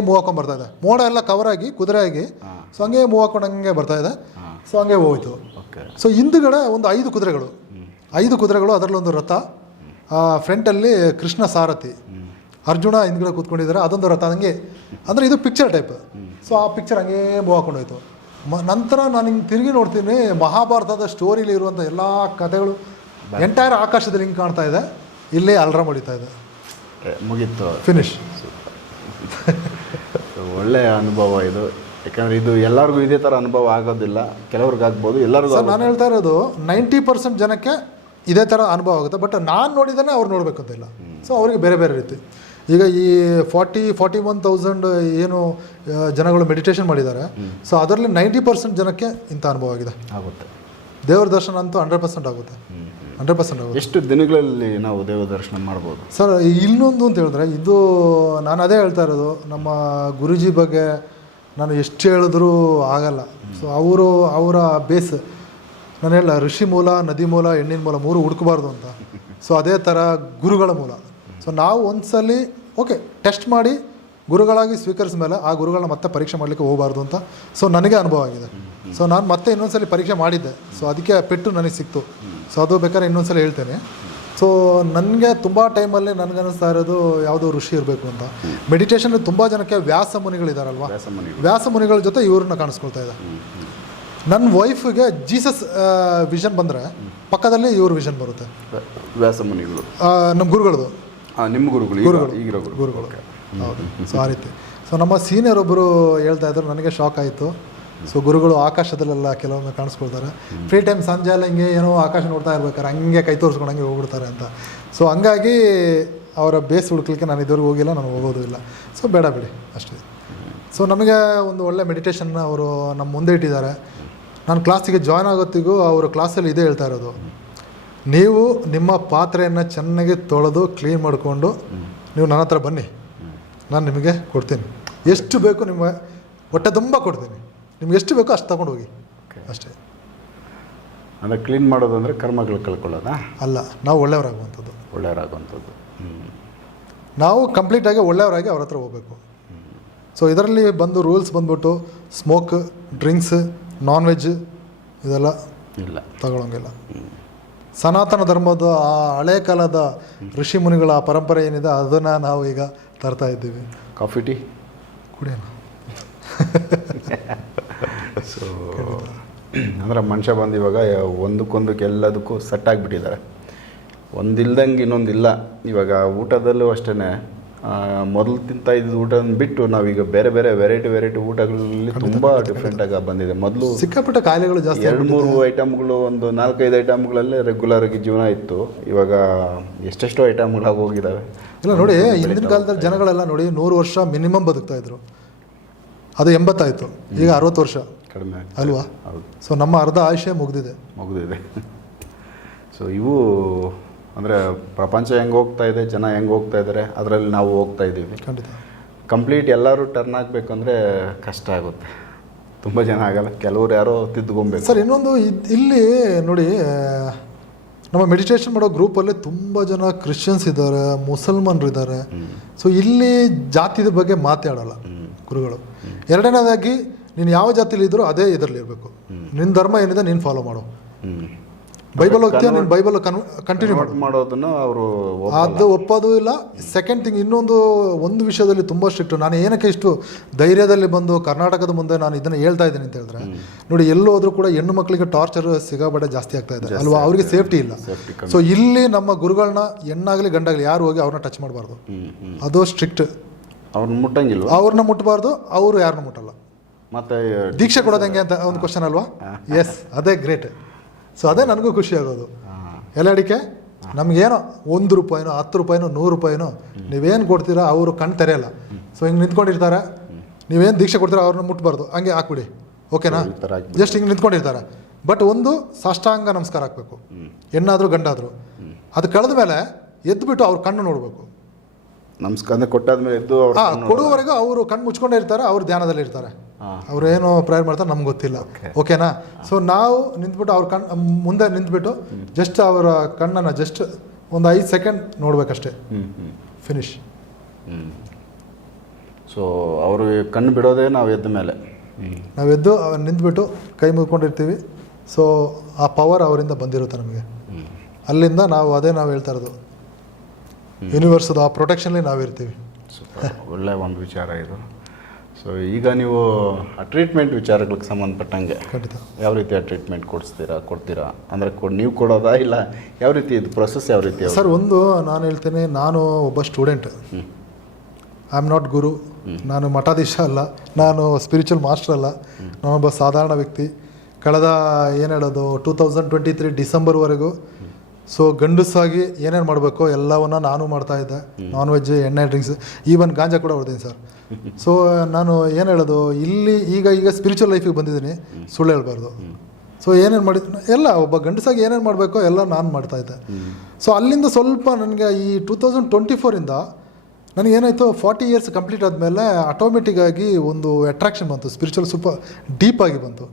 ಮೂವ್ ಹಾಕೊಂಡು ಬರ್ತಾ ಇದೆ ಮೋಡ ಎಲ್ಲ ಕವರ್ ಆಗಿ ಕುದುರೆ ಆಗಿ ಸೊ ಹಂಗೆ ಮೂವ್ ಹಾಕೊಂಡು ಹಂಗೆ ಬರ್ತಾ ಇದೆ ಸೊ ಹಂಗೆ ಹೋಯ್ತು. ಸೊ ಹಿಂದುಗಡೆ ಒಂದು ಐದು ಕುದುರೆಗಳು. ಐದು ಕುದುರೆಗಳು ಅದರಲ್ಲಿ ಒಂದು ರಥ. ಫ್ರಂಟಲ್ಲಿ ಕೃಷ್ಣ ಸಾರಥಿ. ಅರ್ಜುನ ಹಿಂದ್ಗಡೆ ಕೂತ್ಕೊಂಡಿದ್ದಾರೆ ಅದೊಂದು ರಥ ಹಂಗೆ. ಅಂದರೆ ಇದು ಪಿಕ್ಚರ್ ಟೈಪ್ ಸೊ ಆ ಪಿಕ್ಚರ್ ಹಂಗೆ ಮೂವ್ ಹಾಕೊಂಡು ಹೋಯ್ತು. ಮ ನಂತರ ನಾನು ಹಿಂಗೆ ತಿರುಗಿ ನೋಡ್ತೀನಿ ಮಹಾಭಾರತದ ಸ್ಟೋರಿಲಿ ಇರುವಂಥ ಎಲ್ಲ ಕಥೆಗಳು ಎಂಟೈರ್ ಆಕಾಶದಲ್ಲಿ ಹಿಂಗೆ ಕಾಣ್ತಾ ಇದೆ. ಇಲ್ಲೇ ಅಲ್ರಾಮ್ ಹೊಡಿತಾ ಇದೆ. ಮುಗೀತು. ಫಿನಿಶ್ *laughs* ಒಳ್ಳೆಯ ಅನುಭವ ಇದು. ಯಾಕಂದ್ರೆ ಇದು ಎಲ್ಲರಿಗೂ ಇದೇ ಥರ ಅನುಭವ ಆಗೋದಿಲ್ಲ. ಕೆಲವ್ರಿಗೆ ಆಗ್ಬೋದು ಎಲ್ಲರಿಗೂ ಸರ್ ನಾನು ಹೇಳ್ತಾ ಇರೋದು ನೈಂಟಿ ಪರ್ಸೆಂಟ್ ಜನಕ್ಕೆ ಇದೇ ಥರ ಅನುಭವ ಆಗುತ್ತೆ. ಬಟ್ ನಾನು ನೋಡಿದ್ದಾನೆ ಅವ್ರು ನೋಡಬೇಕು ಅಂತ ಇಲ್ಲ ಸೊ ಅವರಿಗೆ ಬೇರೆ ಬೇರೆ ರೀತಿ. ಈಗ ಈ ಫಾರ್ಟಿ ಫಾರ್ಟಿ ಒನ್ ತೌಸಂಡ್ ಏನು ಜನಗಳು ಮೆಡಿಟೇಷನ್ ಮಾಡಿದ್ದಾರೆ. ಸೊ ಅದರಲ್ಲಿ ನೈಂಟಿ ಪರ್ಸೆಂಟ್ ಜನಕ್ಕೆ ಇಂಥ ಅನುಭವ ಆಗಿದೆ. ಆಗುತ್ತೆ. ದೇವ್ರ ದರ್ಶನ ಅಂತೂ ಹಂಡ್ರೆಡ್ ಪರ್ಸೆಂಟ್ ಆಗುತ್ತೆ. ಹಂಡ್ರೆಡ್ ಪರ್ಸೆಂಟ್ ಎಷ್ಟು ದಿನಗಳಲ್ಲಿ ನಾವು ದೇವ ದರ್ಶನ ಮಾಡ್ಬೋದು? ಸರ್ ಇನ್ನೊಂದು ಅಂತ ಹೇಳಿದ್ರೆ ಇದು ನಾನು ಅದೇ ಹೇಳ್ತಾ ಇರೋದು ನಮ್ಮ ಗುರುಜಿ ಬಗ್ಗೆ ನಾನು ಎಷ್ಟು ಹೇಳಿದ್ರೂ ಆಗಲ್ಲ. ಸೊ ಅವರು ಅವರ ಬೇಸ್ ನಾನು ಹೇಳ ಋಷಿ ಮೂಲ ನದಿ ಮೂಲ ಹೆಣ್ಣಿನ ಮೂಲ ಮೂರು ಹುಡ್ಕಬಾರ್ದು ಅಂತ. ಸೊ ಅದೇ ಥರ ಗುರುಗಳ ಮೂಲ. ಸೊ ನಾವು ಒಂದ್ಸಲಿ ಓಕೆ ಟೆಸ್ಟ್ ಮಾಡಿ ಗುರುಗಳಾಗಿ ಸ್ವೀಕರಿಸಿದ ಮೇಲೆ ಆ ಗುರುಗಳನ್ನ ಮತ್ತೆ ಪರೀಕ್ಷೆ ಮಾಡಲಿಕ್ಕೆ ಹೋಗಬಾರ್ದು ಅಂತ. ಸೊ ನನಗೆ ಅನುಭವ ಆಗಿದೆ. ಸೊ ನಾನು ಮತ್ತೆ ಇನ್ನೊಂದ್ಸಲಿ ಪರೀಕ್ಷೆ ಮಾಡಿದ್ದೆ. ಸೊ ಅದಕ್ಕೆ ಪೆಟ್ಟು ನನಗೆ ಸಿಕ್ತು. ಸೊ ಅದು ಬೇಕಾದ್ರೆ ಇನ್ನೊಂದ್ಸಲಿ ಹೇಳ್ತೇನೆ. ಸೊ ನನಗೆ ತುಂಬ ಟೈಮಲ್ಲಿ ನನಗನ್ನಿಸ್ತಾ ಇರೋದು ಯಾವುದೋ ಋಷಿ ಇರಬೇಕು ಅಂತ. ಮೆಡಿಟೇಷನ್ ತುಂಬ ಜನಕ್ಕೆ ವ್ಯಾಸ ಮುನಿಗಳಿದಾರಲ್ವ? ವ್ಯಾಸಮುನಿಗಳು ವ್ಯಾಸ ಮುನಿಗಳ ಜೊತೆ ಇವ್ರನ್ನ ಕಾಣಿಸ್ಕೊಳ್ತಾ ಇದೆ. ನನ್ನ ವೈಫ್ಗೆ ಜೀಸಸ್ ವಿಷನ್ ಬಂದರೆ ಪಕ್ಕದಲ್ಲಿ ಇವ್ರ ವಿಷನ್ ಬರುತ್ತೆ. ವ್ಯಾಸ ಮುನಿಗಳು. ನಮ್ಮ ಗುರುಗಳದು. ನಿಮ್ಮ ಗುರುಗಳು ಗುರುಗಳು. ಗುರುಗಳು. ಹೌದು. ಸೊ ಆ ರೀತಿ. ಸೊ ನಮ್ಮ ಸೀನಿಯರ್ ಒಬ್ಬರು ಹೇಳ್ತಾ ಇದ್ರು ನನಗೆ ಶಾಕ್ ಆಯಿತು. ಸೊ ಗುರುಗಳು ಆಕಾಶದಲ್ಲೆಲ್ಲ ಕೆಲವೊಮ್ಮೆ ಕಾಣಿಸ್ಕೊಳ್ತಾರೆ. ಫ್ರೀ ಟೈಮ್ ಸಂಜೆ ಎಲ್ಲ ಹಿಂಗೆ ಏನೋ ಆಕಾಶ ನೋಡ್ತಾ ಇರ್ಬೇಕಾದ್ರೆ ಹಂಗೆ ಕೈ ತೋರಿಸ್ಕೊಂಡು ಹಂಗೆ ಹೋಗ್ಬಿಡ್ತಾರೆ ಅಂತ. ಸೊ ಹಂಗಾಗಿ ಅವರ ಬೇಸ್ ಹುಡುಕ್ಲಿಕ್ಕೆ ನಾನು ಇದುವರೆಗೂ ಹೋಗಿಲ್ಲ, ನಾನು ಹೋಗೋದು ಇಲ್ಲ. ಸೊ ಬೇಡ ಬಿಡಿ, ಅಷ್ಟೇ. ಸೊ ನಮಗೆ ಒಂದು ಒಳ್ಳೆ ಮೆಡಿಟೇಷನ್ನ ಅವರು ನಮ್ಮ ಮುಂದೆ ಇಟ್ಟಿದ್ದಾರೆ. ನಾನು ಕ್ಲಾಸಿಗೆ ಜಾಯ್ನ್ ಆಗೋತ್ತಿಗೂ ಅವರು ಕ್ಲಾಸಲ್ಲಿ ಇದೇ ಹೇಳ್ತಾ ಇರೋದು. ನೀವು ನಿಮ್ಮ ಪಾತ್ರೆಯನ್ನು ಚೆನ್ನಾಗಿ ತೊಳೆದು ಕ್ಲೀನ್ ಮಾಡಿಕೊಂಡು ನೀವು ನನ್ನ ಹತ್ರ ಬನ್ನಿ. ನಾನು ನಿಮಗೆ ಕೊಡ್ತೀನಿ. ಎಷ್ಟು ಬೇಕು ನಿಮ್ಮ ಹೊಟ್ಟೆ ತುಂಬ ಕೊಡ್ತೀನಿ. ನಿಮ್ಗೆ ಎಷ್ಟು ಬೇಕೋ ಅಷ್ಟು ತಗೊಂಡು ಹೋಗಿ. ಅಷ್ಟೇ. ಅಂದರೆ ಕ್ಲೀನ್ ಮಾಡೋದು ಅಂದರೆ ಕರ್ಮಗಳು ಕಳ್ಕೊಳ್ಳೋದಾ? ಅಲ್ಲ ನಾವು ಒಳ್ಳೆಯವರಾಗುವಂಥದ್ದು. ಒಳ್ಳೆಯವರಾಗುವಂಥದ್ದು. ನಾವು ಕಂಪ್ಲೀಟಾಗಿ ಒಳ್ಳೆಯವರಾಗಿ ಅವ್ರ ಹತ್ರ ಹೋಗಬೇಕು. ಸೊ ಇದರಲ್ಲಿ ಬಂದು ರೂಲ್ಸ್ ಬಂದ್ಬಿಟ್ಟು ಸ್ಮೋಕ್ ಡ್ರಿಂಕ್ಸ್ ನಾನ್ ವೆಜ್ ಇದೆಲ್ಲ ಇಲ್ಲ. ತಗೊಳ್ಳೋಂಗಿಲ್ಲ ಸನಾತನ ಧರ್ಮದ ಆ ಹಳೆ ಕಾಲದ ಋಷಿ ಮುನಿಗಳ ಆ ಪರಂಪರೆ ಏನಿದೆ ಅದನ್ನು ನಾವು ಈಗ ತರ್ತಾ ಇದ್ದೀವಿ. Coffee tea? ಕುಡಿಯೋಣ. *laughs* ಸೊ ಅಂದರೆ ಮನುಷ್ಯ ಬಂದು ಇವಾಗ ಒಂದಕ್ಕೊಂದಕ್ಕೆ ಎಲ್ಲದಕ್ಕೂ ಸೆಟ್ ಆಗಿಬಿಟ್ಟಿದ್ದಾರೆ. ಒಂದಿಲ್ದಂಗೆ ಇನ್ನೊಂದಿಲ್ಲ. ಇವಾಗ ಊಟದಲ್ಲೂ ಅಷ್ಟೇ ಮೊದಲು ತಿಂತಾ ಇದ್ದ ಊಟ ಬಿಟ್ಟು ನಾವೀಗ ಬೇರೆ ಬೇರೆ ವೆರೈಟಿ ವೆರೈಟಿ ಊಟಗಳಲ್ಲಿ ತುಂಬ ಡಿಫ್ರೆಂಟಾಗಿ ಬಂದಿದೆ. ಮೊದಲು ಸಿಕ್ಕಾಪಟ್ಟೆ ಕಾಯಿಲೆಗಳು ಜಾಸ್ತಿ ಎರಡು ಮೂರು ಐಟಮ್ಗಳು ಒಂದು ನಾಲ್ಕೈದು ಐಟಮ್ಗಳಲ್ಲೇ ರೆಗ್ಯುಲರ್ ಆಗಿ ಜೀವನ ಇತ್ತು. ಇವಾಗ ಎಷ್ಟೆಷ್ಟೋ ಐಟಮ್ಗಳಾಗಿ ಹೋಗಿದ್ದಾವೆ ಇಲ್ಲ ನೋಡಿ ಹಿಂದಿನ ಕಾಲದಲ್ಲಿ ಜನಗಳೆಲ್ಲ ನೋಡಿ ನೂರು ವರ್ಷ ಮಿನಿಮಮ್ ಬದುಕ್ತಾ ಇದ್ರು. ಅದು ಎಂಬತ್ತಾಯಿತು. ಈಗ ಅರವತ್ತು ವರ್ಷ. ಕಡಿಮೆ ಆಗ್ತದೆ. ಅಲ್ವಾ? ಹೌದು. ಸೊ ನಮ್ಮ ಅರ್ಧ ಆಯುಷ್ಯ ಮುಗಿದಿದೆ. ಮುಗಿದಿದೆ. ಸೊ ಇವು ಅಂದರೆ ಪ್ರಪಂಚ ಹೆಂಗೆ ಹೋಗ್ತಾ ಇದೆ ಜನ ಹೆಂಗೆ ಹೋಗ್ತಾ ಇದ್ದಾರೆ ಅದರಲ್ಲಿ ನಾವು ಹೋಗ್ತಾ ಇದ್ದೀವಿ. ಖಂಡಿತ. ಕಂಪ್ಲೀಟ್ ಎಲ್ಲರೂ ಟರ್ನ್ ಆಗಬೇಕಂದ್ರೆ ಕಷ್ಟ ಆಗುತ್ತೆ. ತುಂಬ ಜನ ಆಗಲ್ಲ. ಕೆಲವ್ರು ಯಾರೋ ತಿದ್ದುಕೊಬೇಕು ಸರ್ ಇನ್ನೊಂದು ಇದ್- ಇಲ್ಲಿ ನೋಡಿ ಆ, ನಮ್ಮ ಮೆಡಿಟೇಷನ್ ಮಾಡೋ ಗ್ರೂಪಲ್ಲಿ ತುಂಬ ಜನ ಕ್ರಿಶ್ಚಿಯನ್ಸ್ ಇದ್ದಾರೆ ಮುಸಲ್ಮಾನರು ಇದ್ದಾರೆ. ಸೊ ಇಲ್ಲಿ ಜಾತಿದ ಬಗ್ಗೆ ಮಾತಾಡೋಲ್ಲ ಗುರುಗಳು. ಎರಡನೇದಾಗಿ ನೀನು ಯಾವ ಜಾತಿಲಿ ಇದ್ರೂ ಅದೇ ಇದರಲ್ಲಿ ಇರಬೇಕು. ನಿನ್ನ ಧರ್ಮ ಏನಿದೆ ನೀನು ಫಾಲೋ ಮಾಡು. ಬೈಬಲ್ ಹೋಗ್ತೀಯ ನೀನು ಬೈಬಲ್ ಕನ್ ಕಂಟಿನ್ಯೂ ಮಾಡು. ಮಾಡೋದನ್ನು ಅವರು ಅದು ಒಪ್ಪೋದು ಇಲ್ಲ. ಸೆಕೆಂಡ್ ಥಿಂಗ್ ಇನ್ನೊಂದು ಒಂದು ವಿಷಯದಲ್ಲಿ ತುಂಬ ಸ್ಟ್ರಿಕ್ಟು ನಾನು ಏನಕ್ಕೆ ಇಷ್ಟು ಧೈರ್ಯದಲ್ಲಿ ಬಂದು ಕರ್ನಾಟಕದ ಮುಂದೆ ನಾನು ಇದನ್ನು ಹೇಳ್ತಾ ಇದ್ದೀನಿ ಅಂತ ಹೇಳಿದ್ರೆ ನೋಡಿ ಎಲ್ಲೂ ಹೋದ್ರೂ ಕೂಡ ಹೆಣ್ಣು ಮಕ್ಕಳಿಗೆ ಟಾರ್ಚರ್ ಸಿಗಬಡ ಜಾಸ್ತಿ ಆಗ್ತಾ ಇದೆ. ಅಲ್ವಾ? ಅವರಿಗೆ ಸೇಫ್ಟಿ ಇಲ್ಲ. ಸೊ ಇಲ್ಲಿ ನಮ್ಮ ಗುರುಗಳನ್ನ ಹೆಣ್ಣಾಗಲಿ ಗಂಡಾಗಲಿ ಯಾರು ಹೋಗಿ ಅವ್ರನ್ನ ಟಚ್ ಮಾಡಬಾರ್ದು. ಅದು ಸ್ಟ್ರಿಕ್ಟ್ ಅವ್ರನ್ನ ಮುಟ್ಟಂಗಿಲ್ಲ ಅವ್ರನ್ನ ಮುಟ್ಟಬಾರ್ದು ಅವರು ಯಾರನ್ನ ಮುಟ್ಟಲ್ಲ. ಮತ್ತೆ ದೀಕ್ಷೆ ಕೊಡೋದು ಹೆಂಗೆ ಅಂತ ಒಂದು ಕ್ವಶನ್ ಅಲ್ವಾ? ಎಸ್ ಅದೇ ಗ್ರೇಟ್ ಸೊ ಅದೇ ನನಗೂ ಖುಷಿ ಆಗೋದು. ಎಲ್ಲ ಅಡಿಕೆ? ನಮಗೇನೋ ಒಂದು ರೂಪಾಯಿನೋ ಹತ್ತು ರೂಪಾಯಿನೋ ನೂರು ರೂಪಾಯಿನೋ ನೀವೇನು ಕೊಡ್ತೀರಾ ಅವರು ಕಣ್ ತೆರೆಯಲ್ಲ. ಸೊ ಹಿಂಗೆ ನಿಂತ್ಕೊಂಡಿರ್ತಾರೆ. ನೀವೇನು ದೀಕ್ಷೆ ಕೊಡ್ತೀರಾ ಅವ್ರನ್ನ ಮುಟ್ಬಾರ್ದು. ಹಂಗೆ ಹಾಕ್ಬಿಡಿ. ಓಕೆನಾ ಜಸ್ಟ್ ಹಿಂಗೆ ನಿಂತ್ಕೊಂಡಿರ್ತಾರೆ. ಬಟ್ ಒಂದು ಸಾಷ್ಟಾಂಗ ನಮಸ್ಕಾರ ಹಾಕಬೇಕು. ಹೆಣ್ಣಾದರೂ ಗಂಡಾದರೂ. ಅದು ಕಳೆದ ಮೇಲೆ ಎದ್ದುಬಿಟ್ಟು ಅವ್ರ ಕಣ್ಣು ನೋಡಬೇಕು. ನಮಸ್ಕಾರ ಕೊಟ್ಟಾದ್ಮೇಲೆ ಎದ್ದು ಅವ್ರು ಹಾಂ ಕೊಡುವವರೆಗೂ ಅವರು ಕಣ್ಣು ಮುಚ್ಕೊಂಡೇ ಇರ್ತಾರೆ ಅವ್ರು ಧ್ಯಾನದಲ್ಲಿ ಇರ್ತಾರೆ. ಹಾಂ. ಅವ್ರು ಏನು ಪ್ರೇಯರ್ ಮಾಡ್ತಾರೆ ನಮ್ಗೆ ಗೊತ್ತಿಲ್ಲ. ಓಕೆನಾ ಸೊ ನಾವು ನಿಂತ್ಬಿಟ್ಟು ಅವ್ರ ಕಣ್ ಮುಂದೆ ನಿಂತ್ಬಿಟ್ಟು ಜಸ್ಟ್ ಅವರ ಕಣ್ಣನ್ನು ಜಸ್ಟ್ ಒಂದು ಐದು ಸೆಕೆಂಡ್ ನೋಡ್ಬೇಕಷ್ಟೇ. ಫಿನಿಶ್ ಸೊ ಅವರು ಕಣ್ಣು ಬಿಡೋದೇ ನಾವು ಎದ್ದ ಮೇಲೆ. ನಾವು ಎದ್ದು ನಿಂತ್ಬಿಟ್ಟು ಕೈ ಮುಗ್ಕೊಂಡಿರ್ತೀವಿ. ಸೊ ಆ ಪವರ್ ಅವರಿಂದ ಬಂದಿರುತ್ತೆ ನಮಗೆ. ಅಲ್ಲಿಂದ ನಾವು ಅದೇ ನಾವು ಹೇಳ್ತಾ ಇರೋದು. ಯೂನಿವರ್ಸದ ಆ ಪ್ರೊಟೆಕ್ಷನ್ಲಿ ನಾವಿರ್ತೀವಿ. ಒಳ್ಳೆ ಒಳ್ಳೆಯ ಒಂದು ವಿಚಾರ ಇದು. ಸೊ ಈಗ ನೀವು ಆ ಟ್ರೀಟ್ಮೆಂಟ್ ವಿಚಾರಗಳಿಗೆ ಸಂಬಂಧಪಟ್ಟಂಗೆ ಖಂಡಿತ. ಯಾವ ರೀತಿಯ ಟ್ರೀಟ್ಮೆಂಟ್ ಕೊಡಿಸ್ತೀರಾ ಕೊಡ್ತೀರಾ? ಅಂದರೆ ಕೊ ನೀವು ಕೊಡೋದಾ ಇಲ್ಲ ಯಾವ ರೀತಿ ಇದು ಪ್ರೊಸೆಸ್ ಯಾವ ರೀತಿ ಸರ್ ಒಂದು ನಾನು ಹೇಳ್ತೇನೆ ನಾನು ಒಬ್ಬ student I am not guru ನಾನು ಮಠಾಧೀಶ ಅಲ್ಲ. ನಾನು ಸ್ಪಿರಿಚುವಲ್ ಮಾಸ್ಟರ್ ಅಲ್ಲ. ನಾನೊಬ್ಬ ಸಾಧಾರಣ ವ್ಯಕ್ತಿ. ಕಳೆದ ಏನು ಹೇಳೋದು ಟೂ ತೌಸಂಡ್ ಟ್ವೆಂಟಿ ತ್ರೀ ಡಿಸೆಂಬರ್ವರೆಗೂ ಸೊ ಗಂಡಸಾಗಿ ಏನೇನು ಮಾಡಬೇಕು ಎಲ್ಲವನ್ನ ನಾನು ಮಾಡ್ತಾ ಇದ್ದೆ. ನಾನ್ ವೆಜ್ ಎಣ್ಣೆ ಡ್ರಿಂಕ್ಸ್ ಈವನ್ ಗಾಂಜಾ ಕೂಡ ಹೊಡೆದೀನಿ ಸರ್. ಸೊ ನಾನು ಏನು ಹೇಳೋದು, ಇಲ್ಲಿ ಈಗ ಈಗ ಸ್ಪಿರಿಚುವಲ್ ಲೈಫಿಗೆ ಬಂದಿದ್ದೀನಿ. ಸುಳ್ಳು ಹೇಳ್ಬಾರ್ದು. ಸೊ ಏನೇನು ಮಾಡಿ ಎಲ್ಲ, ಒಬ್ಬ ಗಂಡಸಾಗಿ ಏನೇನು ಮಾಡಬೇಕೋ ಎಲ್ಲ ನಾನು ಮಾಡ್ತಾ ಇದ್ದೆ. ಸೊ ಅಲ್ಲಿಂದ ಸ್ವಲ್ಪ ನನಗೆ ಈ ಟೂ ತೌಸಂಡ್ ಟ್ವೆಂಟಿ ಫೋರಿಂದ ನನಗೇನಾಯಿತು ಫಾರ್ಟಿ ಇಯರ್ಸ್ ಕಂಪ್ಲೀಟ್ ಆದಮೇಲೆ ಆಟೋಮೆಟಿಕ್ಕಾಗಿ ಒಂದು ಅಟ್ರಾಕ್ಷನ್ ಬಂತು ಸ್ಪಿರಿಚುವಲ್ ಸ್ವಲ್ಪ ಡೀಪ್ ಆಗಿ ಬಂತು.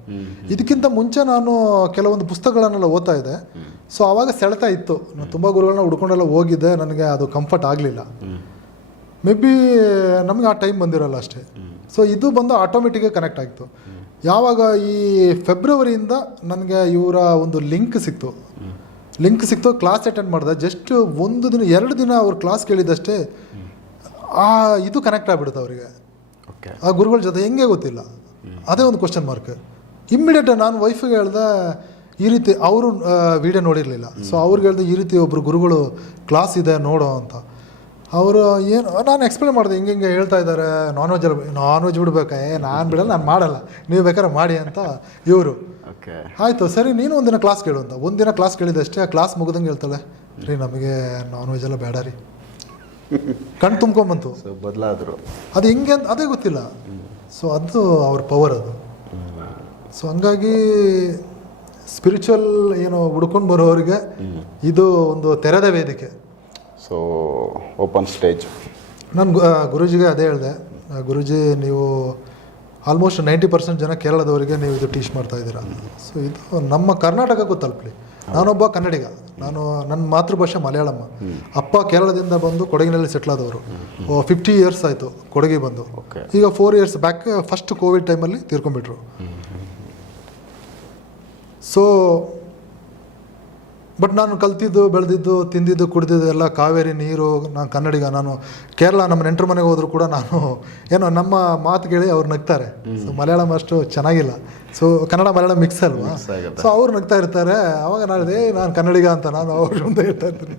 ಇದಕ್ಕಿಂತ ಮುಂಚೆ ನಾನು ಕೆಲವೊಂದು ಪುಸ್ತಕಗಳನ್ನೆಲ್ಲ ಓದ್ತಾ ಇದ್ದೆ. ಸೊ ಆವಾಗ ಸೆಳೆತಾ ಇತ್ತು. ನಾನು ತುಂಬ ಗುರುಗಳನ್ನ ಹುಡ್ಕೊಂಡೆಲ್ಲ ಹೋಗಿದ್ದೆ ನನಗೆ ಅದು ಕಂಫರ್ಟ್ ಆಗಲಿಲ್ಲ. ಮೇ ಬಿ ನಮಗೆ ಆ ಟೈಮ್ ಬಂದಿರಲ್ಲ ಅಷ್ಟೇ. ಸೊ ಇದು ಬಂದು ಆಟೋಮೆಟಿಕ್ಕಾಗಿ ಕನೆಕ್ಟ್ ಆಯಿತು ಯಾವಾಗ ಈ ಫೆಬ್ರವರಿಯಿಂದ ನನಗೆ ಇವರ ಒಂದು ಲಿಂಕ್ ಸಿಕ್ತು. ಲಿಂಕ್ ಸಿಕ್ತು ಕ್ಲಾಸ್ ಅಟೆಂಡ್ ಮಾಡಿದೆ. ಜಸ್ಟ್ ಒಂದು ದಿನ ಎರಡು ದಿನ ಅವ್ರ ಕ್ಲಾಸ್ ಕೇಳಿದಷ್ಟೇ ಆ ಇದು ಕನೆಕ್ಟ್ ಆಗಿಬಿಡುತ್ತೆ ಅವರಿಗೆ. ಓಕೆ ಆ ಗುರುಗಳ ಜೊತೆ ಹೆಂಗೆ ಗೊತ್ತಿಲ್ಲ. ಅದೇ ಒಂದು ಕ್ವಶನ್ ಮಾರ್ಕ್ ಇಮ್ಮಿಡಿಯೇಟ್ ನಾನು ವೈಫಿಗೆ ಹೇಳ್ದೆ ಈ ರೀತಿ ಅವರು ವಿಡಿಯೋ ನೋಡಿರಲಿಲ್ಲ. ಸೊ ಅವ್ರಿಗೆ ಹೇಳ್ದೆ ಈ ರೀತಿ ಒಬ್ಬರು ಗುರುಗಳು ಕ್ಲಾಸ್ ಇದೆ ನೋಡೋ ಅಂತ. ಅವರು ಏನು ನಾನು ಎಕ್ಸ್ಪ್ಲೇನ್ ಮಾಡಿದೆ ಹಿಂಗೆ ಹಿಂಗೆ ಹೇಳ್ತಾ ಇದ್ದಾರೆ ನಾನ್ ವೆಜ್ ನಾನ್ ವೆಜ್ ಬಿಡ್ಬೇಕಾ? ಏ ನಾನು ಬಿಡಲ್ಲ ನಾನು ಮಾಡಲ್ಲ. ನೀವು ಬೇಕಾದ್ರೆ ಮಾಡಿ ಅಂತ ಇವರು. ಓಕೆ ಆಯಿತು ಸರಿ ನೀನು ಒಂದಿನ ಕ್ಲಾಸ್ ಕೇಳು ಅಂತ. ಒಂದಿನ ಕ್ಲಾಸ್ ಕೇಳಿದಷ್ಟೇ ಆ ಕ್ಲಾಸ್ ಮುಗ್ದಂಗೆ ಹೇಳ್ತಾಳೆ ರೀ ನಮಗೆ ನಾನ್ ವೆಜ್ ಎಲ್ಲ ಬೇಡ ರೀ. ಕಣ್ಣು ತುಂಬ್ಕೊಂಬಂತು ಸೊ ಬದಲಾದರು. ಅದು ಹೆಂಗೆ ಅಂತ ಅದೇ ಗೊತ್ತಿಲ್ಲ. ಸೊ ಅದು ಅವ್ರ ಪವರ್ ಅದು. ಸೊ ಹಂಗಾಗಿ ಸ್ಪಿರಿಚುವಲ್ ಏನು ಹುಡ್ಕೊಂಡು ಬರೋರಿಗೆ ಇದು ಒಂದು ತೆರೆದ ವೇದಿಕೆ. ಸೊ ಓಪನ್ ಸ್ಟೇಜ್ ನಾನು ಗುರುಜಿಗೆ ಗುರೂಜಿಗೆ ಅದೇ ಹೇಳಿದೆ. ಗುರುಜಿ ನೀವು ಆಲ್ಮೋಸ್ಟ್ ನೈಂಟಿ ಪರ್ಸೆಂಟ್ ಜನ ಕೇರಳದವರಿಗೆ ನೀವು ಇದು ಟೀಚ್ ಮಾಡ್ತಾ ಇದ್ದೀರಾ. ಸೊ ಇದು ನಮ್ಮ ಕರ್ನಾಟಕಕ್ಕೂ ತಲುಪಲಿ. ನಾನೊಬ್ಬ ಕನ್ನಡಿಗ. ನಾನು ನನ್ನ ಮಾತೃಭಾಷೆ ಮಲಯಾಳಮ್ಮ. ಅಪ್ಪ ಕೇರಳದಿಂದ ಬಂದು ಕೊಡಗಿನಲ್ಲಿ ಸೆಟ್ಲ್ ಆದವರು. ಫಿಫ್ಟಿ ಇಯರ್ಸ್ ಆಯಿತು ಕೊಡಗಿ ಬಂದು. ಈಗ four years back first covid ಟೈಮಲ್ಲಿ ತೀರ್ಕೊಂಡ್ಬಿಟ್ರು. ಸೊ ಬಟ್ ನಾನು ಕಲ್ತಿದ್ದು ಬೆಳೆದಿದ್ದು ತಿಂದಿದ್ದು ಕುಡಿದಿದ್ದು ಎಲ್ಲ ಕಾವೇರಿ ನೀರು ನಾನು ಕನ್ನಡಿಗ. ನಾನು ಕೇರಳ ನಮ್ಮ ನೆಂಟರ ಮನೆಗೆ ಹೋದರೂ ಕೂಡ ನಾನು ಏನೋ ನಮ್ಮ ಮಾತು ಕೇಳಿ ಅವ್ರು ನಗ್ತಾರೆ. ಸೊ ಮಲಯಾಳಂ ಅಷ್ಟು ಚೆನ್ನಾಗಿಲ್ಲ. ಸೊ ಕನ್ನಡ ಮಲಯಾಳಂ ಮಿಕ್ಸ್ ಅಲ್ವಾ. ಸೊ ಅವ್ರು ನಗ್ತಾ ಇರ್ತಾರೆ. ಅವಾಗ ನಾನು ಏ ನಾನು ಕನ್ನಡಿಗ ಅಂತ ನಾನು ಅವ್ರ ಮುಂದೆ ಹೇಳ್ತಾ ಇರ್ತೀನಿ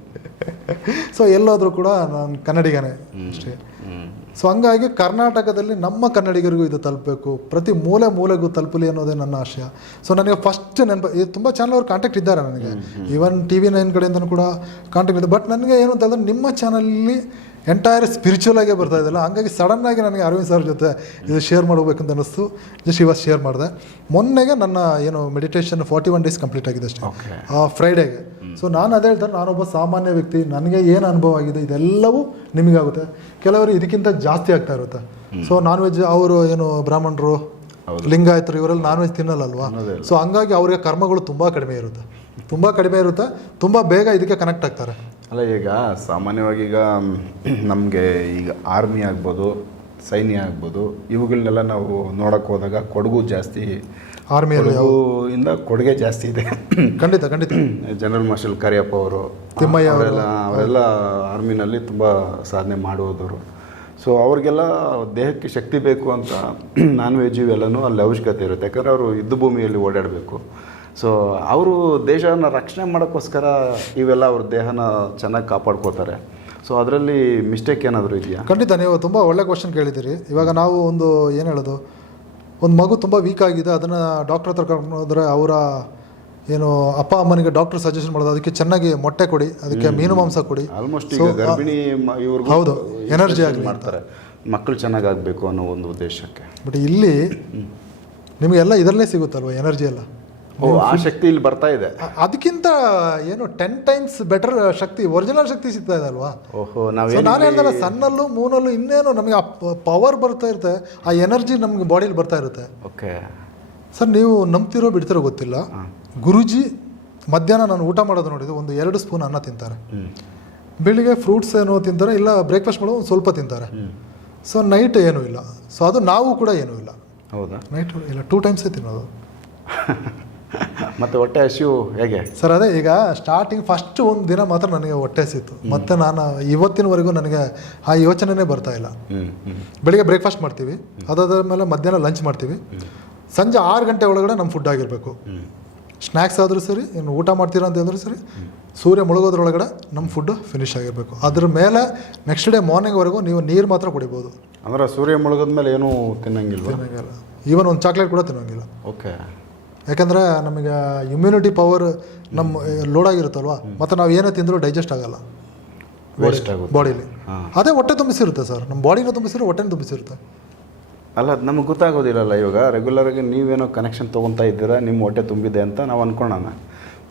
ಸೊ *laughs* ಎಲ್ಲೋದ್ರೂ ಕೂಡ ನಾನು ಕನ್ನಡಿಗನೇ ಅಷ್ಟೇ. ಸೊ ಹಂಗಾಗಿ ಕರ್ನಾಟಕದಲ್ಲಿ ನಮ್ಮ ಕನ್ನಡಿಗರಿಗೂ ಇದು ತಲುಪಬೇಕು. ಪ್ರತಿ ಮೂಲೆ ಮೂಲೆಗೂ ತಲುಪಲಿ ಅನ್ನೋದೇ ನನ್ನ ಆಶಯ. ಸೊ ನನಗೆ ಫಸ್ಟ್ ನೆನಪು ಇದು ತುಂಬ ಚಾನಲ್ ಅವ್ರು ಕಾಂಟ್ಯಾಕ್ಟ್ ಇದ್ದಾರೆ ನನಗೆ. ಈವನ್ ಟಿ ವಿ ನೈನ್ ಕಡೆಯಿಂದನೂ ಕೂಡ ಕಾಂಟ್ಯಾಕ್ಟ್ ಇದೆ ಬಟ್ ನನಗೆ ಏನು ಅಂತಂದ್ರೆ ನಿಮ್ಮ ಚಾನಲಲ್ಲಿ ಎಂಟೈರ್ ಸ್ಪಿರಿಚುವಲ್ ಆಗೇ ಬರ್ತಾ ಇದೆಯಲ್ಲ ಹಂಗಾಗಿ ಸಡನ್ನಾಗಿ ನನಗೆ ಅರವಿಂದ್ ಸರ್ ಜೊತೆ ಇದು ಶೇರ್ ಮಾಡಬೇಕಂತ ಅನ್ನಿಸ್ತು. ಜಸ್ಟ್ ಇವತ್ತು ಶೇರ್ ಮಾಡಿದೆ. ಮೊನ್ನೆಗೆ ನನ್ನ ಏನು meditation forty one days complete ಆಗಿದೆ ಅಷ್ಟೇ. ಫ್ರೈಡೆಗೆ ಆ ಫ್ರೈಡೇಗೆ ಸೊ ನಾನು ಅದೇ ಹೇಳ್ತಾರೆ ನಾನೊಬ್ಬ ಸಾಮಾನ್ಯ ವ್ಯಕ್ತಿ ನನಗೆ ಏನು ಅನುಭವ ಆಗಿದೆ ಇದೆಲ್ಲವೂ ನಿಮಗಾಗುತ್ತೆ. ಕೆಲವರು ಇದಕ್ಕಿಂತ ಜಾಸ್ತಿ ಆಗ್ತಾ ಇರುತ್ತೆ. ಸೊ ನಾನ್ ವೆಜ್ ಅವರು ಏನು ಬ್ರಾಹ್ಮಣರು ಲಿಂಗಾಯತರು ಇವರೆಲ್ಲ ನಾನ್ ವೆಜ್ ತಿನ್ನಲ್ಲಲ್ವಾ ಸೊ ಹಂಗಾಗಿ ಅವರಿಗೆ ಕರ್ಮಗಳು ತುಂಬ ಕಡಿಮೆ ಇರುತ್ತೆ. ತುಂಬ ಕಡಿಮೆ ಇರುತ್ತೆ ತುಂಬ ಬೇಗ ಇದಕ್ಕೆ ಕನೆಕ್ಟ್ ಆಗ್ತಾರೆ. ಅಲ್ಲ ಈಗ ಸಾಮಾನ್ಯವಾಗಿ ಈಗ ನಮಗೆ ಈಗ ಆರ್ಮಿ ಆಗ್ಬೋದು ಸೈನ್ಯ ಆಗ್ಬೋದು ಇವುಗಳನ್ನೆಲ್ಲ ನಾವು ನೋಡೋಕ್ಕೆ ಹೋದಾಗ ಕೊಡಗು ಜಾಸ್ತಿ ಆರ್ಮಿಯಲ್ಲಿ ಇಂದ ಕೊಡುಗೆ ಜಾಸ್ತಿ ಇದೆ. ಖಂಡಿತ ಖಂಡಿತ. ಜನರಲ್ ಮಾರ್ಷಲ್ ಕರಿಯಪ್ಪ ಅವರು ತಿಮ್ಮಯ್ಯ ಅವರು. ಅವರೆಲ್ಲ ಅವರೆಲ್ಲ ಆರ್ಮಿನಲ್ಲಿ ತುಂಬ ಸಾಧನೆ ಮಾಡುವುದವರು ಸೊ ಅವ್ರಿಗೆಲ್ಲ ದೇಹಕ್ಕೆ ಶಕ್ತಿ ಬೇಕು ಅಂತ ನಾನ್ ವೆಜ್ ಇವೆಲ್ಲನೂ ಅಲ್ಲಿ ಅವಶ್ಯಕತೆ ಇರುತ್ತೆ. ಯಾಕಂದರೆ ಅವರು ಯುದ್ಧ ಭೂಮಿಯಲ್ಲಿ ಓಡಾಡಬೇಕು. ಸೊ ಅವರು ದೇಶವನ್ನು ರಕ್ಷಣೆ ಮಾಡೋಕ್ಕೋಸ್ಕರ ಇವೆಲ್ಲ ಅವ್ರ ದೇಹನ ಚೆನ್ನಾಗಿ ಕಾಪಾಡ್ಕೋತಾರೆ ಸೊ ಅದರಲ್ಲಿ ಮಿಸ್ಟೇಕ್ ಏನಾದರೂ ಇದೆಯಾ? ಖಂಡಿತ ನೀವು ತುಂಬ ಒಳ್ಳೆ ಕ್ವಶನ್ ಕೇಳಿದ್ದೀರಿ. ಇವಾಗ ನಾವು ಒಂದು ಏನು ಹೇಳೋದು? ಒಂದು ಮಗು ತುಂಬ ವೀಕ್ ಆಗಿದೆ ಅದನ್ನು ಡಾಕ್ಟರ್ ಹತ್ರ ಕರ್ಕೊಂಡು ಹೋದ್ರೆ ಅವರ ಏನು ಅಪ್ಪ ಅಮ್ಮನಿಗೆ ಡಾಕ್ಟರ್ ಸಜೆಷನ್ ಮಾಡೋದು ಅದಕ್ಕೆ ಚೆನ್ನಾಗಿ ಮೊಟ್ಟೆ ಕೊಡಿ ಅದಕ್ಕೆ ಮೀನು ಮಾಂಸ ಕೊಡಿ. ಆಲ್ಮೋಸ್ಟ್ ಹೌದು, ಎನರ್ಜಿ ಆಗಿ ಮಾಡ್ತಾರೆ. ಮಕ್ಕಳು ಚೆನ್ನಾಗಾಗಬೇಕು ಅನ್ನೋ ಒಂದು ಉದ್ದೇಶಕ್ಕೆ. ಬಟ್ ಇಲ್ಲಿ ನಿಮಗೆಲ್ಲ ಇದರಲ್ಲೇ ಸಿಗುತ್ತಲ್ವ ಎನರ್ಜಿ ಎಲ್ಲ? ಆ ಶಕ್ತಿ ಇಲ್ಲಿ ಬರ್ತಾ ಇದೆ. ಅದಕ್ಕಿಂತ ಏನು ಟೆನ್ ಟೈಮ್ಸ್ ಬೆಟರ್ ಶಕ್ತಿ ಒರಿಜಿನಲ್ ಶಕ್ತಿ ಸಿಗ್ತಾ ಇದೆ ಅಲ್ವಾ? ಓಹೋ ನಾನು ಹೇಳ್ದಲ್ಲ ಸಣ್ಣಲ್ಲೂ ಮೂನಲ್ಲೂ ಇನ್ನೇನು ನಮಗೆ ಆ ಪವರ್ ಬರ್ತಾ ಇರುತ್ತೆ ಆ ಎನರ್ಜಿ ನಮ್ಗೆ ಬಾಡಿಲಿ ಬರ್ತಾ ಇರುತ್ತೆ. ಓಕೆ ಸರ್ ನೀವು ನಂಬ್ತಿರೋ ಬಿಡ್ತಿರೋ ಗೊತ್ತಿಲ್ಲ. ಗುರುಜಿ ಮಧ್ಯಾಹ್ನ ನಾನು ಊಟ ಮಾಡೋದು ನೋಡಿದ್ದು ಒಂದು ಎರಡು ಸ್ಪೂನ್ ಅನ್ನ ತಿಂತಾರೆ. ಬೆಳಿಗ್ಗೆ ಫ್ರೂಟ್ಸ್ ಏನೋ ತಿಂತಾರೆ ಇಲ್ಲ ಬ್ರೇಕ್ಫಾಸ್ಟ್ ಮಾಡೋ ಒಂದು ಸ್ವಲ್ಪ ತಿಂತಾರೆ. ಸೊ ನೈಟ್ ಏನೂ ಇಲ್ಲ. ಸೊ ಅದು ನಾವು ಕೂಡ ಏನೂ ಇಲ್ಲ. ಹೌದಾ? ನೈಟ್ ಇಲ್ಲ ಟೂ ಟೈಮ್ಸೇ ತಿನ್ನೋದು. *laughs* ಮತ್ತೆ ಹೊಟ್ಟೆ ಹಸಿವು ಹೇಗೆ? ಸರ್ ಅದೇ ಈಗ ಸ್ಟಾರ್ಟಿಂಗ್ ಫಸ್ಟ್ ಒಂದು ದಿನ ಮಾತ್ರ ನನಗೆ ಹೊಟ್ಟೆ ಹಸಿತ್ತು ಮತ್ತೆ ನಾನು ಇವತ್ತಿನವರೆಗೂ ನನಗೆ ಆ ಯೋಚನೆನೇ ಬರ್ತಾ ಇಲ್ಲ. ಬೆಳಿಗ್ಗೆ ಬ್ರೇಕ್ಫಾಸ್ಟ್ ಮಾಡ್ತೀವಿ. ಅದಾದ ಮೇಲೆ ಮಧ್ಯಾಹ್ನ ಲಂಚ್ ಮಾಡ್ತೀವಿ. ಸಂಜೆ ಆರು ಗಂಟೆ ಒಳಗಡೆ ನಮ್ಮ ಫುಡ್ ಆಗಿರಬೇಕು. ಸ್ನ್ಯಾಕ್ಸ್ ಆದರೂ ಸರಿ ಇನ್ನು ಊಟ ಮಾಡ್ತೀರಾ ಅಂತ ಸರಿ ಸೂರ್ಯ ಮುಳುಗೋದ್ರೊಳಗಡೆ ನಮ್ಮ ಫುಡ್ ಫಿನಿಶ್ ಆಗಿರಬೇಕು. ಅದ್ರ ಮೇಲೆ ನೆಕ್ಸ್ಟ್ ಡೇ ಮಾರ್ನಿಂಗ್ವರೆಗೂ ನೀವು ನೀರು ಮಾತ್ರ ಕುಡಿಬೋದು. ಅಂದ್ರೆ ಸೂರ್ಯ ಮುಳುಗದ ಮೇಲೆ ಏನೂ ತಿನ್ನಂಗಿಲ್ಲ. ಈವನ್ ಒಂದು ಚಾಕ್ಲೇಟ್ ಕೂಡ ತಿನ್ನೋಂಗಿಲ್ಲ. ಓಕೆ ಯಾಕಂದರೆ ನಮಗೆ ಇಮ್ಯುನಿಟಿ ಪವರ್ ನಮ್ಮ ಲೋಡ್ ಆಗಿರುತ್ತಲ್ವ? ಮತ್ತು ನಾವು ಏನೇ ತಿಂದರೂ ಡೈಜೆಸ್ಟ್ ಆಗಲ್ಲ. ವೇಸ್ಟ್ ಆಗುತ್ತೆ. ಬಾಡಿಲಿ ಅದೇ ಹೊಟ್ಟೆ ತುಂಬಿಸಿರುತ್ತೆ ಸರ್. ನಮ್ಮ ಬಾಡಿನ ತುಂಬಿಸಿರೋ ಹೊಟ್ಟೆ ತುಂಬಿಸಿರುತ್ತೆ. ಅಲ್ಲ ಅದು ನಮಗೆ ಗೊತ್ತಾಗೋದಿಲ್ಲಲ್ಲ ಇವಾಗ? ರೆಗ್ಯುಲರಾಗಿ ನೀವೇನೋ ಕನೆಕ್ಷನ್ ತೊಗೊತಾ ಇದ್ದೀರಾ ನಿಮ್ಮ ಹೊಟ್ಟೆ ತುಂಬಿದೆ ಅಂತ ನಾವು ಅನ್ಕೊಳ್ಳೋಣ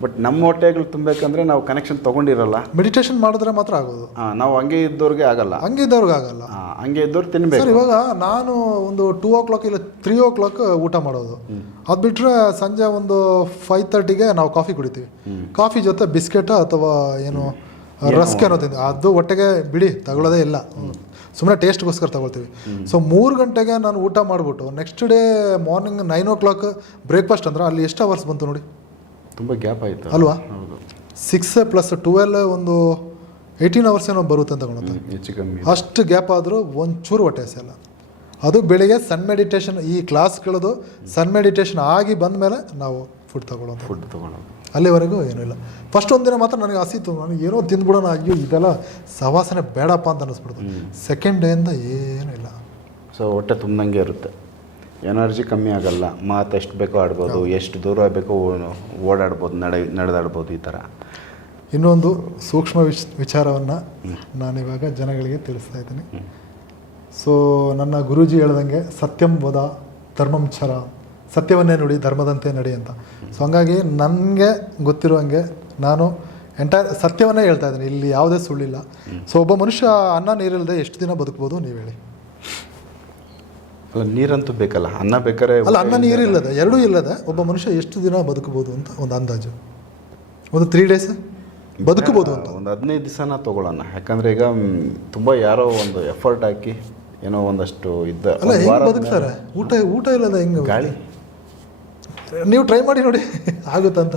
ಬಟ್ ನಮ್ಮ ಹೊಟ್ಟೆಗಳು ತುಂಬಬೇಕಂದ್ರೆ ನಾವು ಕನೆಕ್ಷನ್ ತೊಗೊಂಡಿರಲ್ಲ. ಮೆಡಿಟೇಷನ್ ಮಾಡಿದ್ರೆ ಮಾತ್ರ ಆಗೋದು. ಹಾಂ ನಾವು ಹಂಗೆ ಇದ್ದವ್ರಿಗೆ ಆಗಲ್ಲ. ಹಂಗಿದ್ದವ್ರಿಗೆ ಆಗಲ್ಲ. ಆ, ಹಂಗೆ ಇದ್ದವ್ರು ತಿನ್ಬೇಕು. ಸರ್ ಇವಾಗ ನಾನು ಒಂದು ಟೂ ಓ ಕ್ಲಾಕ್ ಇಲ್ಲ ತ್ರೀ ಓ ಕ್ಲಾಕ್ ಊಟ ಮಾಡೋದು. ಅದು ಬಿಟ್ಟರೆ ಸಂಜೆ ಒಂದು ಫೈವ್ ತರ್ಟಿಗೆ ನಾವು ಕಾಫಿ ಕುಡಿತೀವಿ. ಕಾಫಿ ಜೊತೆ ಬಿಸ್ಕೆಟ್ ಅಥವಾ ಏನು ರಸ್ಕ್ ಏನೋ ತಿಂದು ಅದು ಹೊಟ್ಟೆಗೆ ಬಿಡಿ ತಗೊಳ್ಳೋದೇ ಇಲ್ಲ. ಸುಮ್ಮನೆ ಟೇಸ್ಟ್ಗೋಸ್ಕರ ತಗೊಳ್ತೀವಿ. ಸೊ ಮೂರು ಗಂಟೆಗೆ ನಾನು ಊಟ ಮಾಡಿಬಿಟ್ಟು next day morning nine o'clock breakfast ಅಂದ್ರೆ ಅಲ್ಲಿ ಎಷ್ಟು ಅವರ್ಸ್ ಬಂತು ನೋಡಿ? ತುಂಬ ಗ್ಯಾಪ್ ಆಯಿತು. ಅಲ್ವಾ? ಹೌದು. ಸಿಕ್ಸ್ ಪ್ಲಸ್ ಟುವೆಲ್ ಒಂದು ಏಯ್ಟೀನ್ ಅವರ್ಸ್ ಏನೋ ಬರುತ್ತೆ ಅಂತ ಹ್ಮ್, ಹೆಚ್ಚು ಕಮ್ಮಿ. ಅಷ್ಟು ಗ್ಯಾಪ್ ಆದರೂ ಒಂಚೂರು ಹೊಟ್ಟೆ ಹಸಿಯಲ್ಲ ಅದು ಬೆಳಿಗ್ಗೆ ಸನ್ ಮೆಡಿಟೇಷನ್ ಈ ಕ್ಲಾಸ್ಗಳದು ಸನ್ ಮೆಡಿಟೇಷನ್ ಆಗಿ ಬಂದ ಮೇಲೆ ನಾವು ಫುಡ್ ತಗೊಳ್ಳೋದು. ಫುಡ್ ತೊಗೊಳೋದು ಅಲ್ಲಿವರೆಗೂ ಏನೂ ಇಲ್ಲ. ಫಸ್ಟ್ ಒಂದಿನ ಮಾತ್ರ ನನಗೆ ಹಸಿತು ನನಗೆ ಏನೋ ತಿಂದ್ಬಿಡೋಣ ಅಯ್ಯೋ ಇದೆಲ್ಲ ಸವಾಸನೆ ಬೇಡಪ್ಪ ಅಂತ ಅನ್ನಿಸ್ಬಿಡ್ತು ಸೆಕೆಂಡ್ ಡೇಯಿಂದ ಏನೂ ಇಲ್ಲ. ಸೊ ಹೊಟ್ಟೆ ತುಂಬಂಗೆ ಇರುತ್ತೆ. ಎನರ್ಜಿ ಕಮ್ಮಿ ಆಗಲ್ಲ. ಮಾತು ಎಷ್ಟು ಬೇಕೋ ಆಡ್ಬೋದು ಎಷ್ಟು ದೂರ ಬೇಕೋ ಓಡಾಡ್ಬೋದು ನಡೆ ನಡೆದಾಡ್ಬೋದು ಈ ಥರ ಇನ್ನೊಂದು ಸೂಕ್ಷ್ಮ ವಿಚ್ ವಿಚಾರವನ್ನು ನಾನಿವಾಗ ಜನಗಳಿಗೆ ತಿಳಿಸ್ತಾ ಇದ್ದೀನಿ. ಸೊ ನನ್ನ ಗುರೂಜಿ ಹೇಳ್ದಂಗೆ ಸತ್ಯಂ ವದ ಧರ್ಮಂ ಚರ ಸತ್ಯವನ್ನೇ ನುಡಿ ಧರ್ಮದಂತೆ ನಡಿ ಅಂತ. ಸೊ ಹಂಗಾಗಿ ನನಗೆ ಗೊತ್ತಿರೋ ಹಂಗೆ ನಾನು ಎಂಟೈರ್ ಸತ್ಯವನ್ನೇ ಹೇಳ್ತಾ ಇದ್ದೀನಿ. ಇಲ್ಲಿ ಯಾವುದೇ ಸುಳ್ಳಿಲ್ಲ. ಸೊ ಒಬ್ಬ ಮನುಷ್ಯ ಅನ್ನ ನೀರಿಲ್ಲದೆ ಎಷ್ಟು ದಿನ ಬದುಕ್ಬೋದು ನೀವು ಹೇಳಿ. ಅಲ್ಲ ನೀರಂತೂ ಬೇಕಲ್ಲ ಅನ್ನ ಬೇಕಾದ್ರೆ ಅಲ್ಲ ಅನ್ನ ನೀರಿಲ್ಲದೆ ಎರಡೂ ಇಲ್ಲದ ಒಬ್ಬ ಮನುಷ್ಯ ಎಷ್ಟು ದಿನ ಬದುಕಬಹುದು ಅಂತ ಒಂದು ಅಂದಾಜು? ಒಂದು ತ್ರೀ ಡೇಸ್ ಬದುಕಬಹುದು ಅಂತ. ಒಂದು ಹದಿನೈದು ದಿವಸನ ತೊಗೊಳ್ಳೋಣ. ಯಾಕಂದ್ರೆ ಈಗ ತುಂಬ ಯಾರೋ ಒಂದು ಎಫರ್ಟ್ ಹಾಕಿ ಏನೋ ಒಂದಷ್ಟು ಇದ್ದ ಅಲ್ಲ ಹೆಂಗೆ ಬದುಕ್ತಾರೆ? ಊಟ ಊಟ ಇಲ್ಲದ ಹೆಂಗೆ ಗಾಳಿ. ನೀವು ಟ್ರೈ ಮಾಡಿ ನೋಡಿ ಆಗುತ್ತಂತ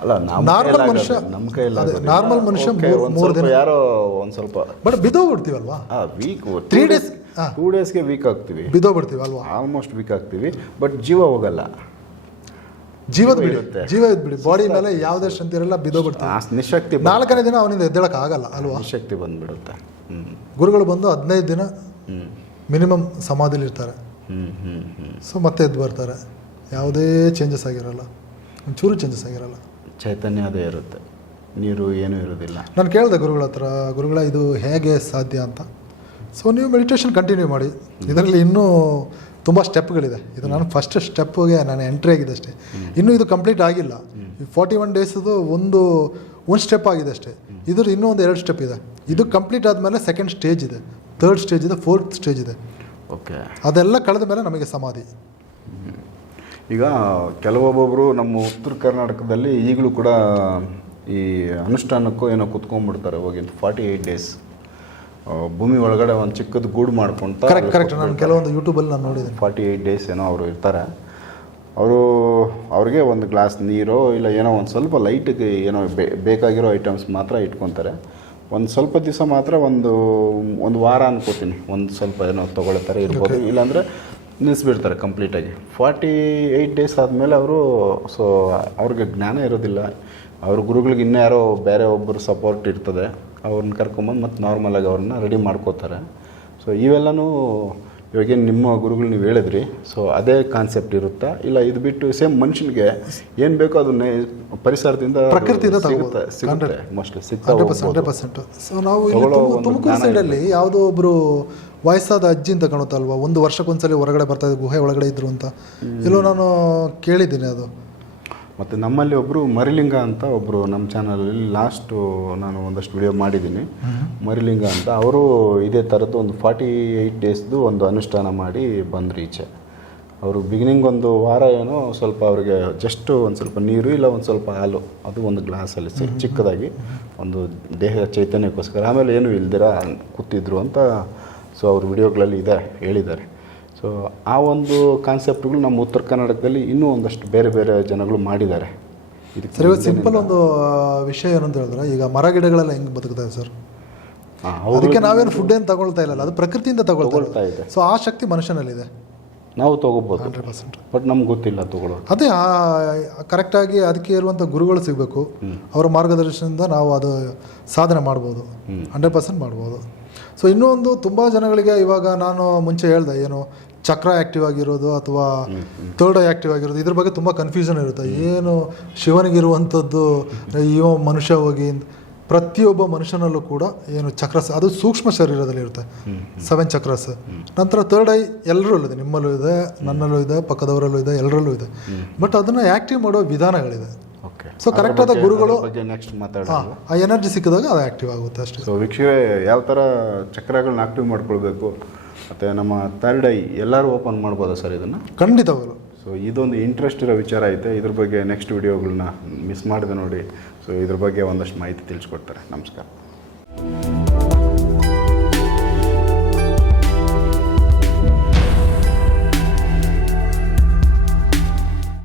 ಅಲ್ಲ ನಾರ್ಮಲ್ ಮನುಷ್ಯ- ನಮ್ಮ ಕೈಯಲ್ಲಿ ಅದೇ, ನಾರ್ಮಲ್ ಮನುಷ್ಯ ಮೂರ್- ದಿನ. ಯಾರೋ ಒಂದು ಸ್ವಲ್ಪ ಬಟ್ ಬಿದ್ದೋಗ್ಬಿಡ್ತೀವಲ್ವಾ? ವೀಕ್ ತ್ರೀ ಹಾ. ಟೂ ಡೇಸ್ಗೆ ವೀಕ್ ಆಗ್ತೀವಿ. ಬಿದ್ದೋಗ್ಬಿಡ್ತೀವಿ ಅಲ್ವಾ? ಆಲ್ಮೋಸ್ಟ್ ವೀಕ್ ಆಗ್ತೀವಿ ಬಟ್ ಜೀವ ಹೋಗಲ್ಲ. ಜೀವದ ಬಿಡುತ್ತೆ. ಜೀವ ಬಿಡಿ ಬಾಡಿ ಮೇಲೆ ಯಾವುದೇ ಶಕ್ತಿ ಇರಲ್ಲ ಬಿದ್ದೋಗ್ಬಿಡ್ತೀವಿ. ನಿಶಕ್ತಿ ನಾಲ್ಕನೇ ದಿನ ಅವನಿಂದ ಎದ್ದೇಳಕ್ ಆಗಲ್ಲ ಅಲ್ವಾ? ಶಕ್ತಿ ಬಂದ್ಬಿಡುತ್ತೆ. ಗುರುಗಳು ಬಂದು ಹದಿನೈದು ದಿನ ಮಿನಿಮಮ್ ಸಮಾಧಿಲಿ ಇರ್ತಾರೆ. ಸೊ ಮತ್ತೆ ಎದ್ದು ಬರ್ತಾರೆ. ಯಾವುದೇ ಚೇಂಜಸ್ ಆಗಿರಲ್ಲ. ಒಂಚೂರು ಚೇಂಜಸ್ ಆಗಿರಲ್ಲ. ಚೈತನ್ಯ ಅದೇ ಇರುತ್ತೆ. ನೀರು ಏನೂ ಇರೋದಿಲ್ಲ ನಾನು ಕೇಳಿದೆ ಗುರುಗಳ ಹತ್ರ ಗುರುಗಳ ಇದು ಹೇಗೆ ಸಾಧ್ಯ ಅಂತ. ಸೊ ನೀವು ಮೆಡಿಟೇಷನ್ ಕಂಟಿನ್ಯೂ ಮಾಡಿ. ಇದರಲ್ಲಿ ಇನ್ನೂ ತುಂಬ ಸ್ಟೆಪ್ಗಳಿದೆ ಇದು ನಾನು ಫಸ್ಟ್ ಸ್ಟೆಪ್ಗೆ ನಾನು ಎಂಟ್ರಿ ಆಗಿದೆ ಅಷ್ಟೇ. ಇನ್ನೂ ಇದು ಕಂಪ್ಲೀಟ್ ಆಗಿಲ್ಲ. ಫಾರ್ಟಿ ಒನ್ ಡೇಸದು ಒಂದು ಒಂದು ಸ್ಟೆಪ್ ಆಗಿದೆ ಅಷ್ಟೇ. ಇದ್ರ ಇನ್ನೂ ಒಂದು ಎರಡು ಸ್ಟೆಪ್ ಇದೆ. ಇದು ಕಂಪ್ಲೀಟ್ ಆದಮೇಲೆ ಸೆಕೆಂಡ್ ಸ್ಟೇಜ್ ಇದೆ. ಥರ್ಡ್ ಸ್ಟೇಜ್ ಇದೆ ಫೋರ್ತ್ ಸ್ಟೇಜ್ ಇದೆ. ಓಕೆ ಅದೆಲ್ಲ ಕಳೆದ ಮೇಲೆ ನಮಗೆ ಸಮಾಧಿ. ಈಗ ಕೆಲವೊಬ್ಬೊಬ್ಬರು ನಮ್ಮ ಉತ್ತರ ಕರ್ನಾಟಕದಲ್ಲಿ ಈಗಲೂ ಕೂಡ ಈ ಅನುಷ್ಠಾನಕ್ಕೂ ಏನೋ ಕುತ್ಕೊಂಡ್ಬಿಡ್ತಾರೆ ಹೋಗಿ ಫಾರ್ಟಿ ಏಯ್ಟ್ ಡೇಸ್ ಭೂಮಿ ಒಳಗಡೆ ಒಂದು ಚಿಕ್ಕದು ಗೂಡು ಮಾಡ್ಕೊಳ್ತಾರೆ ಕರೆಕ್ಟ್ ಕರೆಕ್ಟ್ ನಾನು ಕೆಲವೊಂದು ಯೂಟ್ಯೂಬಲ್ಲಿ ನಾನು ನೋಡಿದ್ದೀನಿ. ಫಾರ್ಟಿ ಏಯ್ಟ್ ಡೇಸ್ ಏನೋ ಅವರು ಇರ್ತಾರೆ. ಅವರು ಅವ್ರಿಗೆ ಒಂದು ಗ್ಲಾಸ್ ನೀರೋ ಇಲ್ಲ ಏನೋ ಒಂದು ಸ್ವಲ್ಪ ಲೈಟಿಗೆ ಏನೋ ಬೇಕಾಗಿರೋ ಐಟಮ್ಸ್ ಮಾತ್ರ ಇಟ್ಕೊತಾರೆ. ಒಂದು ಸ್ವಲ್ಪ ದಿವಸ ಮಾತ್ರ ಒಂದು ಒಂದು ವಾರ ಅನ್ಕೋತೀನಿ. ಒಂದು ಸ್ವಲ್ಪ ಏನೋ ತೊಗೊಳ್ತಾರೆ ಇರ್ಬೋದು. ಇಲ್ಲಾಂದರೆ ನಿಲ್ಲಿಸ್ಬಿಡ್ತಾರೆ ಕಂಪ್ಲೀಟಾಗಿ ಫಾರ್ಟಿ ಏಯ್ಟ್ ಡೇಸ್ ಆದಮೇಲೆ ಅವರು ಸೊ ಅವ್ರಿಗೆ ಜ್ಞಾನ ಇರೋದಿಲ್ಲ. ಅವ್ರ ಗುರುಗಳಿಗೆ ಇನ್ನೂ ಯಾರೋ ಬೇರೆ ಒಬ್ಬರು ಸಪೋರ್ಟ್ ಇರ್ತದೆ. ಅವ್ರನ್ನ ಕರ್ಕೊಂಬಂದು ಮತ್ತು ನಾರ್ಮಲಾಗಿ ಅವ್ರನ್ನ ರೆಡಿ ಮಾಡ್ಕೋತಾರೆ. ಸೊ ಇವೆಲ್ಲನೂ ಇವಾಗೇನು ನಿಮ್ಮ ಗುರುಗಳು ನೀವು ಹೇಳಿದ್ರಿ. ಸೊ ಅದೇ ಕಾನ್ಸೆಪ್ಟ್ ಇರುತ್ತಾ? ಇಲ್ಲ ಇದು ಬಿಟ್ಟು ಸೇಮ್ ಮನುಷ್ಯನಿಗೆ ಏನು ಬೇಕೋ ಅದನ್ನೇ ಪರಿಸರದಿಂದ ಪ್ರಕೃತಿಯಿಂದ ಸಿಗುತ್ತೆ. ಸಿಗುತ್ತೆ ಮೋಸ್ಟ್ಲಿ ಸಿಗ್ತಾ ಪರ್ಸೆಂಟ್ ಸೊ ನಾವು ತುಮಕೂರು ಸೈಡಲ್ಲಿ ಯಾವುದೋ ಒಬ್ಬರು ವಯಸ್ಸಾದ ಅಜ್ಜಿ ಅಂತ ಕಾಣುತ್ತಲ್ವಾ? ಒಂದು ವರ್ಷಕ್ಕೊಂದ್ಸಲಿ ಹೊರಗಡೆ ಬರ್ತಾ ಇದ್ದ ಗುಹೆ ಒಳಗಡೆ ಇದ್ರು ಅಂತ. ಇಲ್ಲೋ ನಾನು ಕೇಳಿದ್ದೀನಿ ಅದು. ಮತ್ತು ನಮ್ಮಲ್ಲಿ ಒಬ್ಬರು ಮರಿಲಿಂಗ ಅಂತ ಒಬ್ಬರು ನಮ್ಮ ಚಾನಲಲ್ಲಿ ಲಾಸ್ಟು ನಾನು ಒಂದಷ್ಟು ವಿಡಿಯೋ ಮಾಡಿದ್ದೀನಿ. ಮರಿಲಿಂಗ ಅಂತ. ಅವರು ಇದೇ ಥರದ್ದು ಒಂದು ಫಾರ್ಟಿ ಏಯ್ಟ್ ಡೇಸ್ದು ಒಂದು ಅನುಷ್ಠಾನ ಮಾಡಿ ಬಂದರು ಈಚೆ. ಅವರು ಬಿಗಿನಿಂಗ್ ಒಂದು ವಾರ ಏನೋ ಸ್ವಲ್ಪ ಅವರಿಗೆ ಜಸ್ಟ್ ಒಂದು ಸ್ವಲ್ಪ ನೀರು ಇಲ್ಲ ಒಂದು ಸ್ವಲ್ಪ ಹಾಲು. ಅದು ಒಂದು ಗ್ಲಾಸಲ್ಲಿ ಚಿಕ್ಕದಾಗಿ ಒಂದು ದೇಹ ಚೈತನ್ಯಕ್ಕೋಸ್ಕರ. ಆಮೇಲೆ ಏನೂ ಇಲ್ದಿರ ಕೂತಿದ್ರು ಅಂತ ಸೊ ಅವ್ರ ವಿಡಿಯೋಗಳಲ್ಲಿ ಇದೆ ಹೇಳಿದ್ದಾರೆ. ಸೊ ಆ ಒಂದು ಕಾನ್ಸೆಪ್ಟ್ಗಳು ನಮ್ಮ ಉತ್ತರ ಕರ್ನಾಟಕದಲ್ಲಿ ಇನ್ನೂ ಒಂದಷ್ಟು ಬೇರೆ ಬೇರೆ ಜನಗಳು ಮಾಡಿದ್ದಾರೆ. ಇದಕ್ಕೆ ಸರ್ ಇವತ್ತು ಸಿಂಪಲ್ ಒಂದು ವಿಷಯ ಏನಂತ ಹೇಳಿದ್ರೆ ಈಗ ಮರ ಗಿಡಗಳೆಲ್ಲ ಹೆಂಗೆ ಬದುಕ್ತವೆ ಸರ್? ಅದಕ್ಕೆ ನಾವೇನು ಫುಡ್ ಏನು ತಗೊಳ್ತಾ ಇಲ್ಲ ಅದು ಪ್ರಕೃತಿಯಿಂದ ತಗೊಳ್ತಾ ತಗೊಳ್ತಾ ಇದೆ. ಸೊ ಆ ಶಕ್ತಿ ಮನುಷ್ಯನಲ್ಲಿದೆ. ನಾವು ತಗೋಬೋದು. Hundred percent. ಬಟ್ ನಮ್ಗೆ ಗೊತ್ತಿಲ್ಲ ತಗೊಳ್ಳೋದು. ಅದೇ ಕರೆಕ್ಟಾಗಿ ಅದಕ್ಕೆ ಇರುವಂಥ ಗುರುಗಳು ಸಿಗಬೇಕು. ಅವರ ಮಾರ್ಗದರ್ಶನದಿಂದ ನಾವು ಅದು ಸಾಧನೆ ಮಾಡ್ಬೋದು. ಹಂಡ್ರೆಡ್ ಪರ್ಸೆಂಟ್ ಮಾಡ್ಬೋದು. ಸೊ ಇನ್ನೂ ಒಂದು ತುಂಬ ಜನಗಳಿಗೆ ಇವಾಗ ನಾನು ಮುಂಚೆ ಹೇಳ್ದೆ ಏನು ಚಕ್ರ ಆ್ಯಕ್ಟಿವ್ ಆಗಿರೋದು ಅಥವಾ ಥರ್ಡ್ ಐ ಆ್ಯಕ್ಟಿವ್ ಆಗಿರೋದು ಇದ್ರ ಬಗ್ಗೆ ತುಂಬ ಕನ್ಫ್ಯೂಷನ್ ಇರುತ್ತೆ. ಏನು ಶಿವನಿಗಿರುವಂಥದ್ದು ಇವ ಮನುಷ್ಯ ಹೋಗಿ ಪ್ರತಿಯೊಬ್ಬ ಮನುಷ್ಯನಲ್ಲೂ ಕೂಡ ಏನು ಚಕ್ರಸ್ ಅದು ಸೂಕ್ಷ್ಮ ಶರೀರದಲ್ಲಿ ಇರುತ್ತೆ. ಸೆವೆನ್ ಚಕ್ರಸ್ ನಂತರ ತರ್ಡ್ ಐ ಎಲ್ಲರಲ್ಲೂ ಇದೆ ನಿಮ್ಮಲ್ಲೂ ಇದೆ ನನ್ನಲ್ಲೂ ಇದೆ ಪಕ್ಕದವರಲ್ಲೂ ಇದೆ ಎಲ್ಲರಲ್ಲೂ ಇದೆ. ಬಟ್ ಅದನ್ನು ಆ್ಯಕ್ಟಿವ್ ಮಾಡೋ ವಿಧಾನಗಳಿದೆ. ಓಕೆ ಕರೆಕ್ಟ್ ಆದ ಗುರುಗಳು- ಬಗ್ಗೆ ನೆಕ್ಸ್ಟ್ ಮಾತಾಡೋಣ. ಆ ಎನರ್ಜಿ ಸಿಕ್ಕಿದಾಗ ಅದು ಆ್ಯಕ್ಟಿವ್ ಆಗುತ್ತೆ ಅಷ್ಟೇ. ಸೊ ವೀಕ್ಷಕರೇ ಯಾವ ಥರ ಚಕ್ರಗಳನ್ನ ಆಕ್ಟಿವ್ ಮಾಡ್ಕೊಳ್ಬೇಕು? ಮತ್ತು ನಮ್ಮ ಥರ್ಡ್ ಐ ಎಲ್ಲರೂ ಓಪನ್ ಮಾಡ್ಬೋದಾ ಸರ್ ಇದನ್ನು? ಖಂಡಿತವಾಗಲು ಸೊ ಇದೊಂದು ಇಂಟ್ರೆಸ್ಟ್ ಇರೋ ವಿಚಾರ ಐತೆ. ಇದ್ರ ಬಗ್ಗೆ ನೆಕ್ಸ್ಟ್ ವಿಡಿಯೋಗಳನ್ನ ಮಿಸ್ ಮಾಡಿದೆ ನೋಡಿ. ಸೊ ಇದ್ರ ಬಗ್ಗೆ ಒಂದಷ್ಟು ಮಾಹಿತಿ ತಿಳಿಸ್ಕೊಡ್ತಾರೆ. ನಮಸ್ಕಾರ.